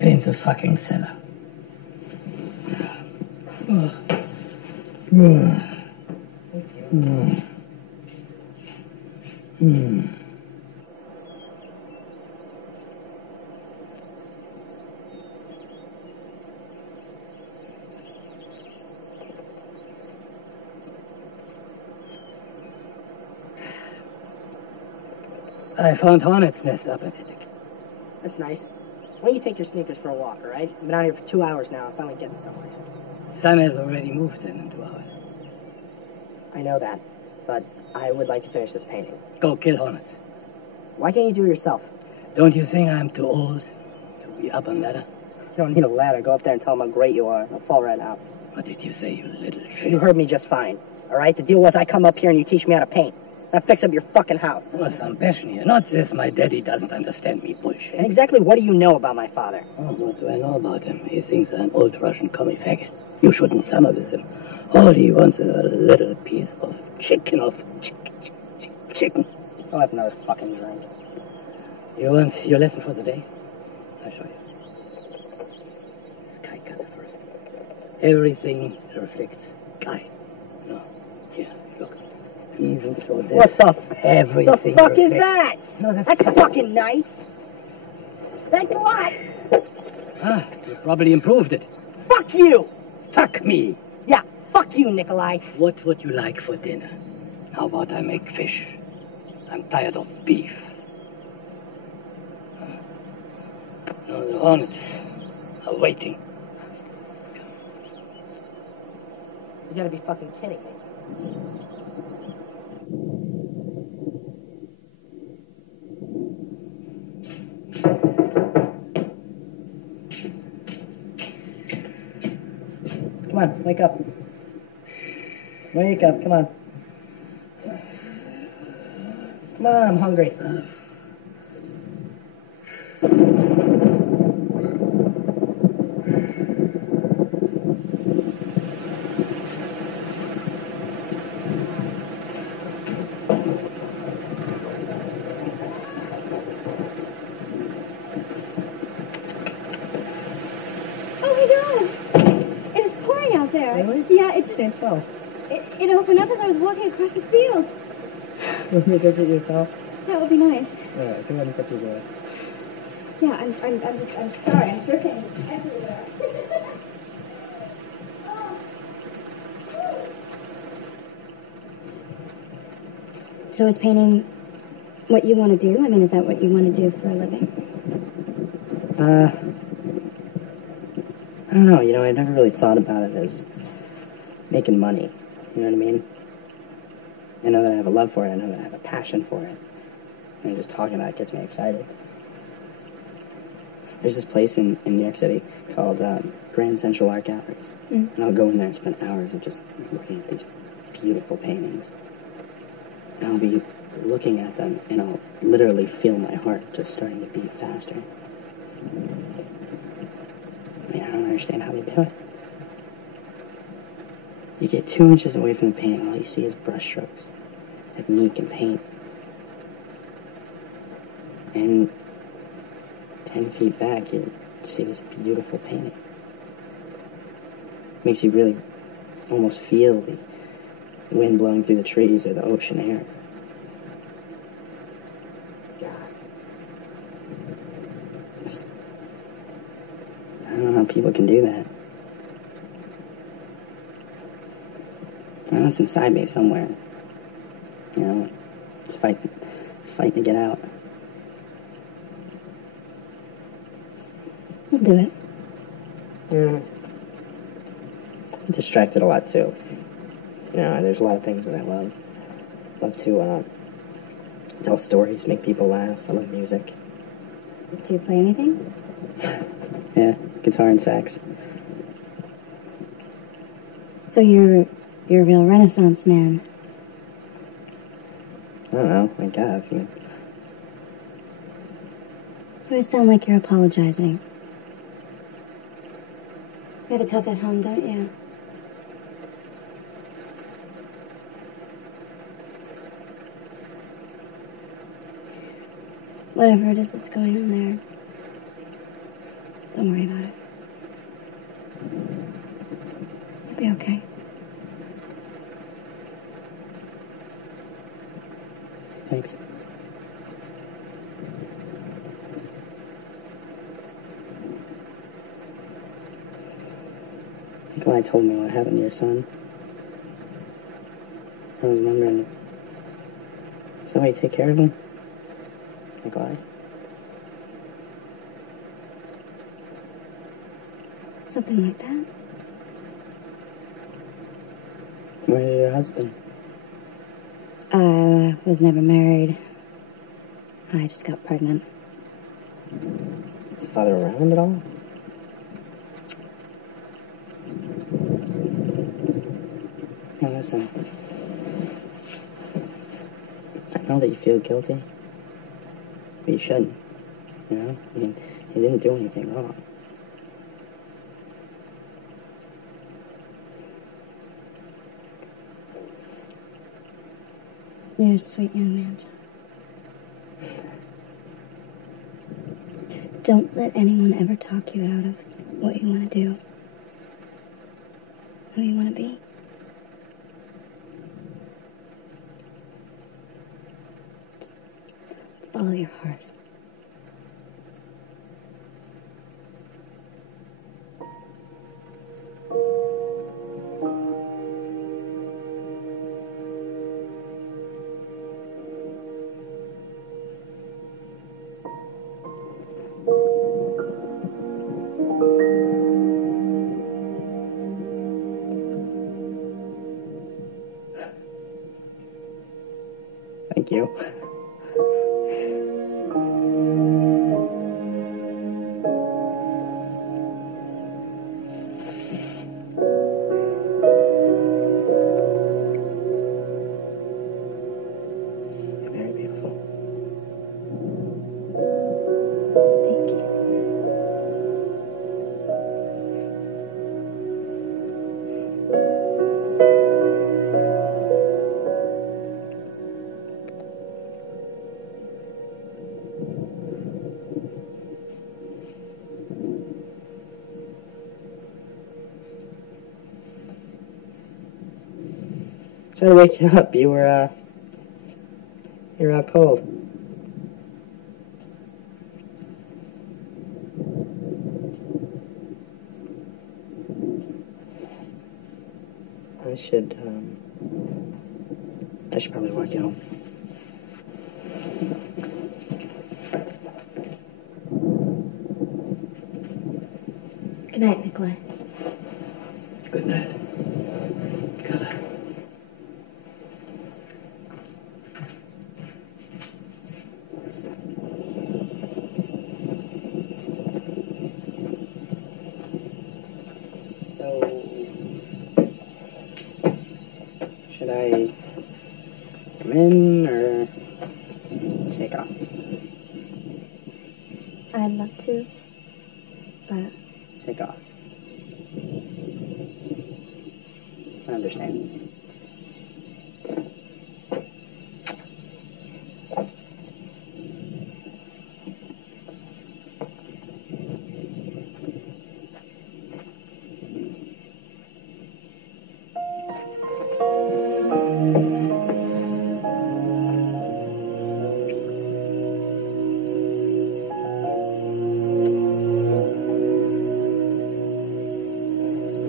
Paint's a fucking cellar. I found hornet's nest up in it. That's nice. Why don't you take your sneakers for a walk, all right? I've been out here for 2 hours now. I'm finally getting somewhere. Sun has already moved in 2 hours. I know that, but I would like to finish this painting. Go kill hornets. Why can't you do it yourself? Don't you think I'm too old to be up on ladder? You don't need a ladder. Go up there and tell them how great you are. I'll fall right out. What did you say, you little shit? You heard me just fine, all right? The deal was I come up here and you teach me how to paint. Now fix up your fucking house. Oh, some passion here. Not this, my daddy doesn't understand me bullshit. And exactly what do you know about my father? Oh, what do I know about him? He thinks I'm old Russian commie faggot. You shouldn't summer with him. All he wants is a little piece of chicken. I'll have another fucking drink. You want your lesson for the day? I'll show you. Sky color first. Everything reflects sky. No, here, look. Even through this. What the everything. The fuck reflects. is that? No, that's fucking nice. Thanks a lot. Ah, you probably improved it. Fuck you. Fuck me. Yeah, fuck you, Nikolai. What would you like for dinner? How about I make fish? I'm tired of beef. No, the hornets are waiting. You gotta be fucking kidding me. Come on, wake up. Wake up, come on. Come on, I'm hungry. Yeah, it just... Can't tell. It opened up as I was walking across the field. Will you go get your towel? That would be nice. All right, go ahead and put these away. Yeah, I'm sorry, I'm dripping everywhere. So is painting what you want to do? I mean, is that what you want to do for a living? I don't know, I never really thought about it as making money, you know what I mean? I know that I have a love for it, I know that I have a passion for it, and just talking about it gets me excited. There's this place in New York City called Grand Central Art Galleries, and I'll go in there and spend hours of just looking at these beautiful paintings, and I'll be looking at them, and I'll literally feel my heart just starting to beat faster. I mean, I don't understand how they do it. You get 2 inches away from the painting, all you see is brushstrokes, technique, and paint. And 10 feet back, you see this beautiful painting. Makes you really almost feel the wind blowing through the trees or the ocean air. God. I don't know how people can do that. I know it's inside me somewhere. It's fighting to get out. I'll do it. I'm distracted a lot too. There's a lot of things that I love. Love to tell stories, make people laugh. I love music. Do you play anything? Yeah, guitar and sax. So you're a real Renaissance man. I don't know, I guess. I mean, You always sound like you're apologizing. You have it tough at home, don't you? Whatever it is that's going on there, don't worry about it. You'll be okay. Thanks. Nikolai told me what happened to your son. I was wondering, is that why you take care of him? Nikolai? Something like that. Where's your husband? I was never married. I just got pregnant. Is his father around at all? Now listen. I know that you feel guilty. But you shouldn't. You know? I mean, you didn't do anything wrong. You're a sweet young man. Don't let anyone ever talk you out of what you want to do. Who you want to be. Just follow your heart. Thank you. You're very beautiful. Thank you. Try to wake you up. You were out cold. I should probably walk you home. Good night, Nikolai. Good night. Kala. Should I come in or take off? I'd love to, but Take off. I understand.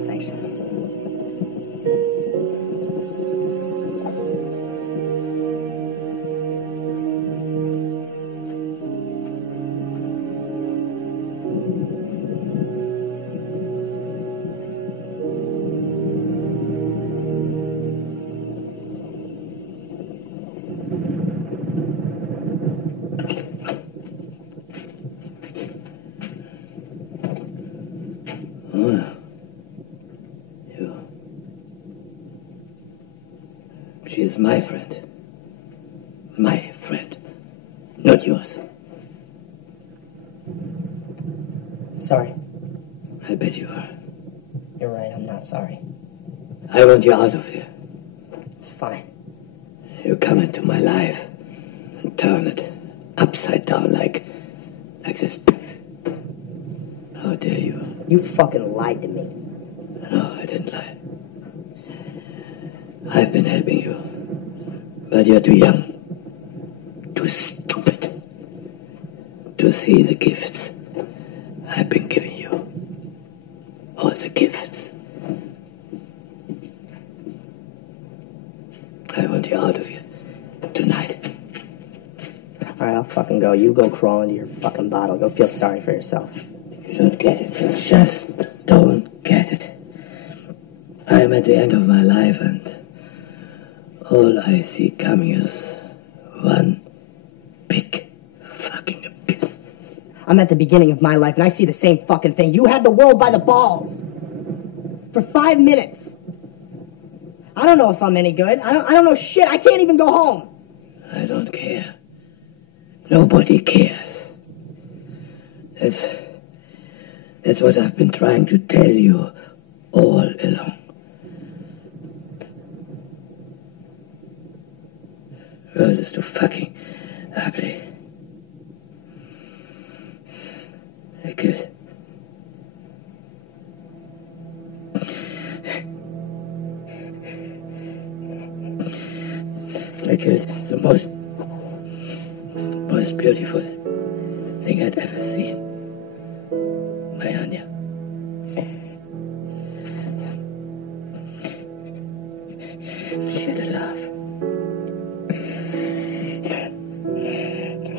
Thanks. She is my friend. My friend. Not yours. Sorry. I bet you are. You're right, I'm not sorry. I want you out of here. It's fine. You come into my life and turn it upside down like this. How dare you? You fucking lied to me. No, I didn't lie. I've been helping you. But you're too young. Too stupid. To see the gifts I've been giving you. All the gifts. I want you out of here. Tonight. Alright, I'll fucking go. You go crawl into your fucking bottle. Go feel sorry for yourself. You don't get it. You just don't get it. I am at the end of my life and all I see coming is one big fucking abyss. I'm at the beginning of my life and I see the same fucking thing. You had the world by the balls. For 5 minutes. I don't know if I'm any good. I don't know shit. I can't even go home. I don't care. Nobody cares. That's what I've been trying to tell you all along. The world is too fucking ugly. I killed the most beautiful thing I'd ever seen. My Anya. She had a laugh.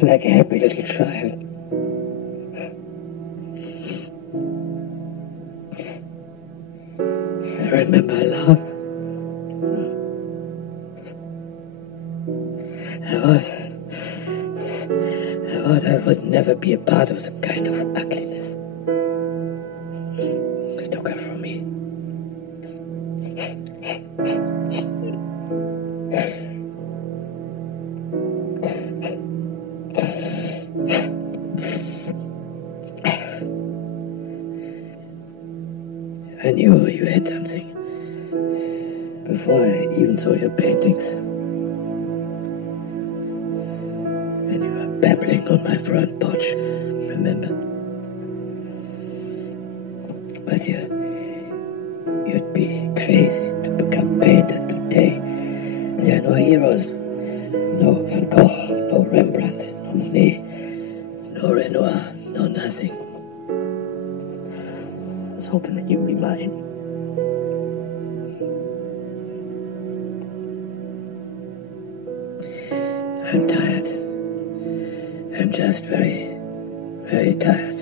Like a happy little child. I remember her laugh. I would never be a part of the kind of ugliness that took her from me. I knew you had something before I even saw your paintings. And you were babbling on my front porch, remember? But you'd be crazy to become painter today. There are no heroes, no Van Gogh, no Rembrandt, no Monet, no Renoir, no nothing. I was hoping that you'd be mine. I'm tired. I'm just very, very tired.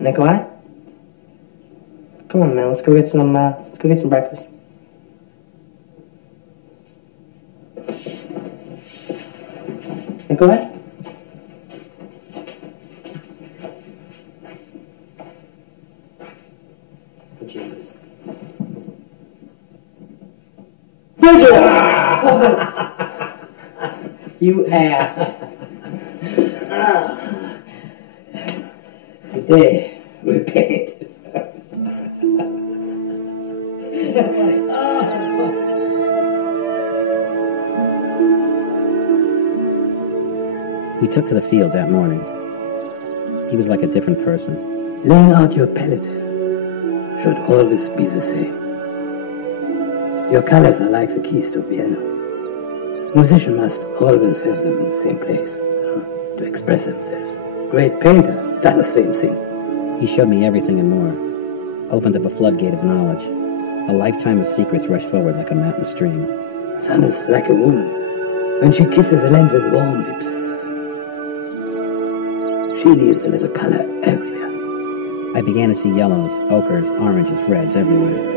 Nikolai? Come on, man. Let's go get some breakfast. Nikolai? Oh, Jesus. You ass. Today, we paid. We took to the fields that morning. He was like a different person. Laying out your palette should always be the same. Your colors are like the keys to a piano. Musicians must always have them in the same place to express themselves. Great painter does the same thing. He showed me everything and more. Opened up a floodgate of knowledge. A lifetime of secrets rushed forward like a mountain stream. Sun is like a woman. When she kisses the land with warm lips, she leaves a little color everywhere. I began to see yellows, ochres, oranges, reds everywhere.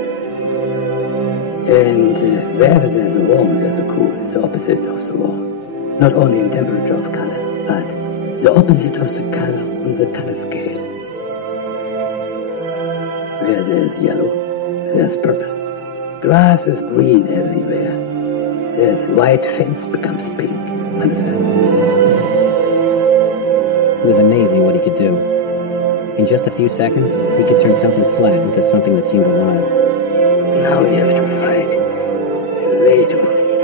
And wherever there's a warm, there's a cool. It's the opposite of the warm. Not only in temperature of color, but the opposite of the color on the color scale. Where there's yellow, there's purple. Grass is green everywhere. The white fence becomes pink. Understand? It was amazing what he could do. In just a few seconds, he could turn something flat into something that seemed alive. Now you have to find a way to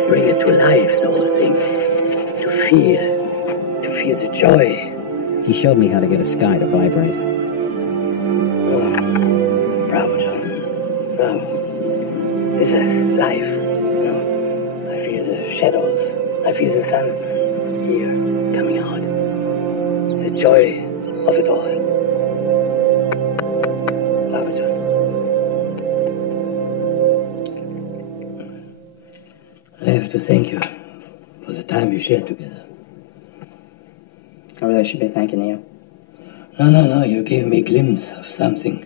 bring it to life, the whole thing. To feel the joy. He showed me how to get a sky to vibrate. Oh, bravo, John. Bravo. This is life. You know, I feel the shadows. I feel the sun here coming out. The joy of it all. Bravo, John. I have to thank you for the time we shared together. I really should be thanking you. No, you gave me a glimpse of something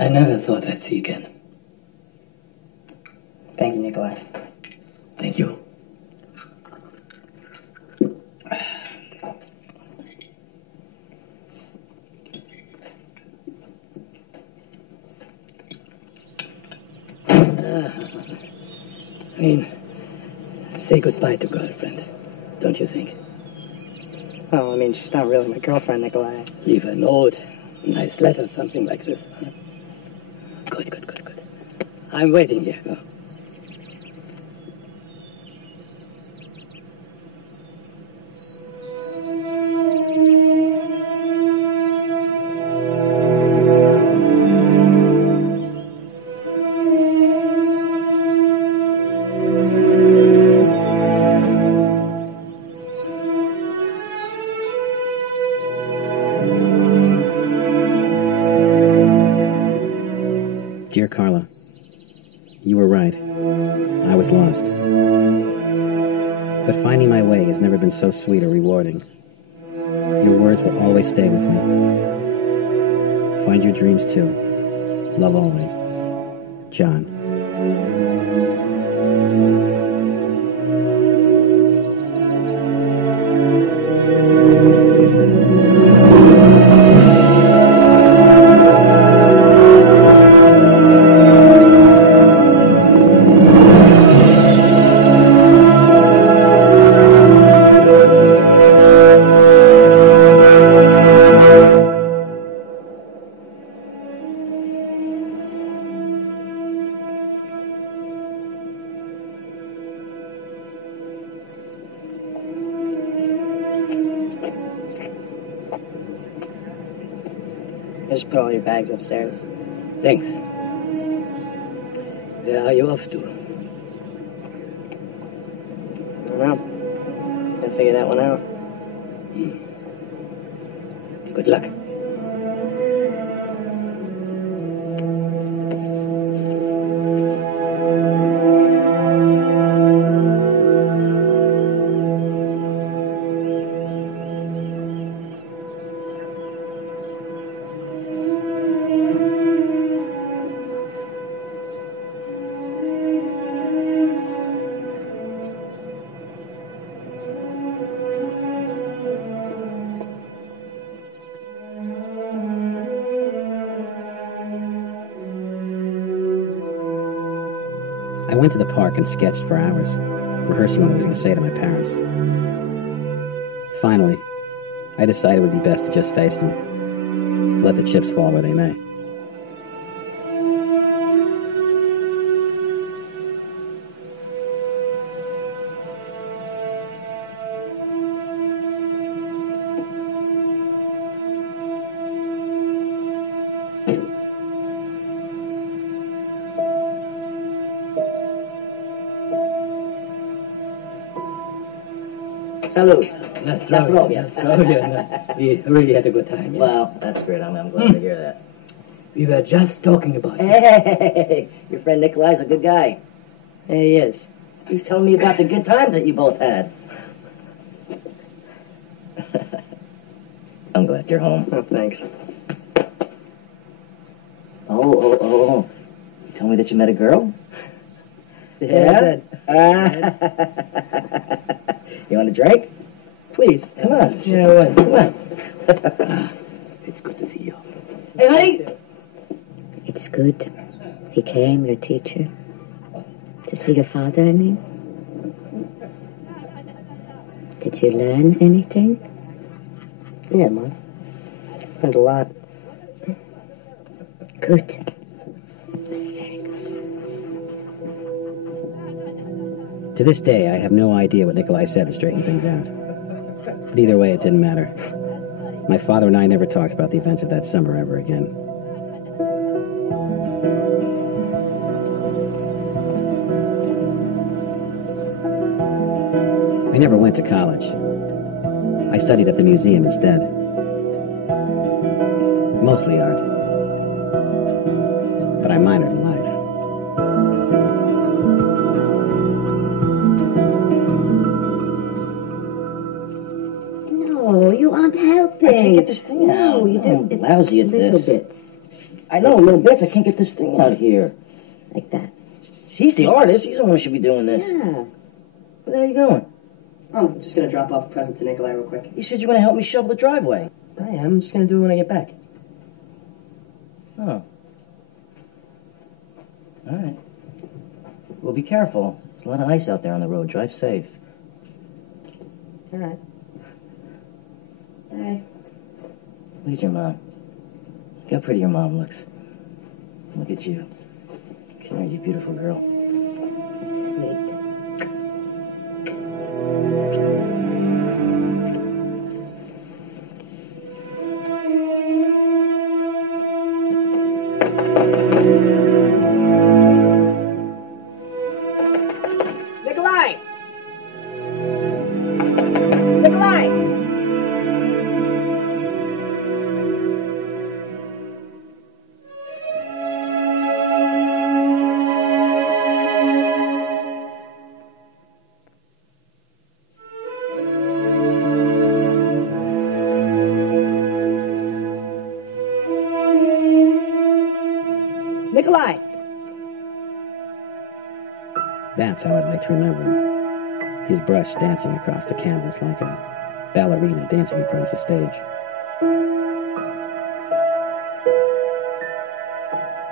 I never thought I'd see again. Thank you, Nikolai. Thank you. I mean, say goodbye to girlfriend, don't you think? Oh, I mean, she's not really my girlfriend, Nikolai. Leave a note, a nice letter, something like this. Huh? Good. I'm waiting here. Go. Dear Carla, you were right. I was lost. But finding my way has never been so sweet or rewarding. Your words will always stay with me. Find your dreams too. Love always. John. Just put all your bags upstairs. Thanks. Where are you off to? I don't know. Gotta figure that one out. Good luck. I went to the park and sketched for hours, rehearsing what I was going to say to my parents. Finally, I decided it would be best to just face them. Let the chips fall where they may. Salute. We really had a good time. Yes. Well, that's great. I'm glad to hear that. We were just talking about you. Hey, your friend Nikolai's a good guy. Yeah, he is. He was telling me about the good times that you both had. I'm glad you're home. Oh, thanks. Oh. You told me that you met a girl? Yeah, You want a drink? Please. Come on. You know what? Come on. It's good to see you. Hey, honey. It's good. He came, your teacher. To see your father, I mean. Did you learn anything? Yeah, Mom. Learned a lot. Good. That's very good. To this day, I have no idea what Nikolai said to straighten things out. But either way, it didn't matter. My father and I never talked about the events of that summer ever again. I never went to college. I studied at the museum instead. Mostly art. But I minored in life. No, you aren't helping. I can't get this thing out. No, you do. I'm lousy at little this. bits. I know, little bits. I can't get this thing out here. Like that. He's the artist. He's the one who should be doing this. Yeah. Where the hell are you going? I'm just gonna drop off a present to Nikolai real quick. You said you were going to help me shovel the driveway. I am. I'm just gonna do it when I get back. Oh. All right. Well, be careful. There's a lot of ice out there on the road. Drive safe. All right. Bye. Look at your mom. Look how pretty your mom looks. Look at you. Come here, you beautiful girl. Sweet. Nikolai! Nikolai! Nikolai! That's how I'd like to remember him. His brush dancing across the canvas like a ballerina dancing across the stage.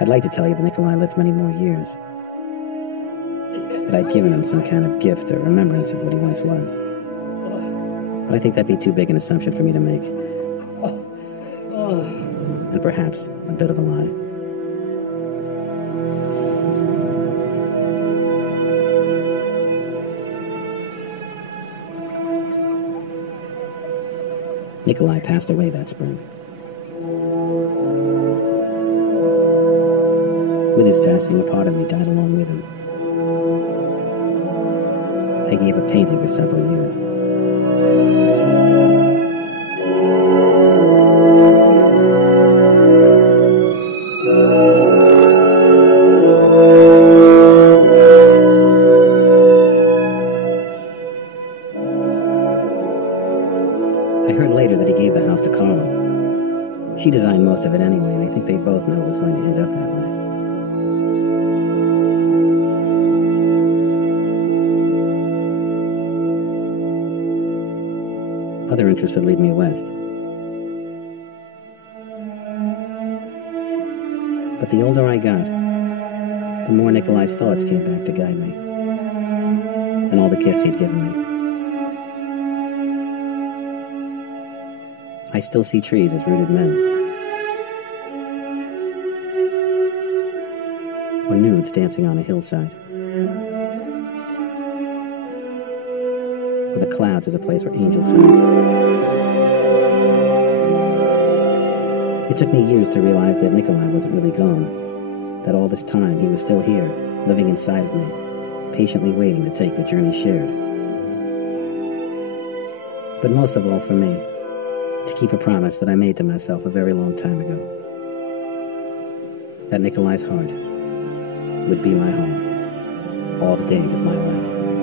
I'd like to tell you that Nikolai lived many more years. That I'd given him some kind of gift or remembrance of what he once was. But I think that'd be too big an assumption for me to make. And perhaps a bit of a lie. Nikolai passed away that spring. With his passing, a part of me died along with him. I gave up painting for several years. I heard later that he gave the house to Carla. She designed most of it anyway, and I think they both knew it was going to end up that way. Other interests would lead me west. But the older I got, the more Nikolai's thoughts came back to guide me. And all the gifts he'd given me. I still see trees as rooted men. Or nudes dancing on a hillside. Or the clouds as a place where angels live. It took me years to realize that Nikolai wasn't really gone. That all this time he was still here, living inside of me, patiently waiting to take the journey shared. But most of all for me, to keep a promise that I made to myself a very long time ago. That Nikolai's heart would be my home all the days of my life.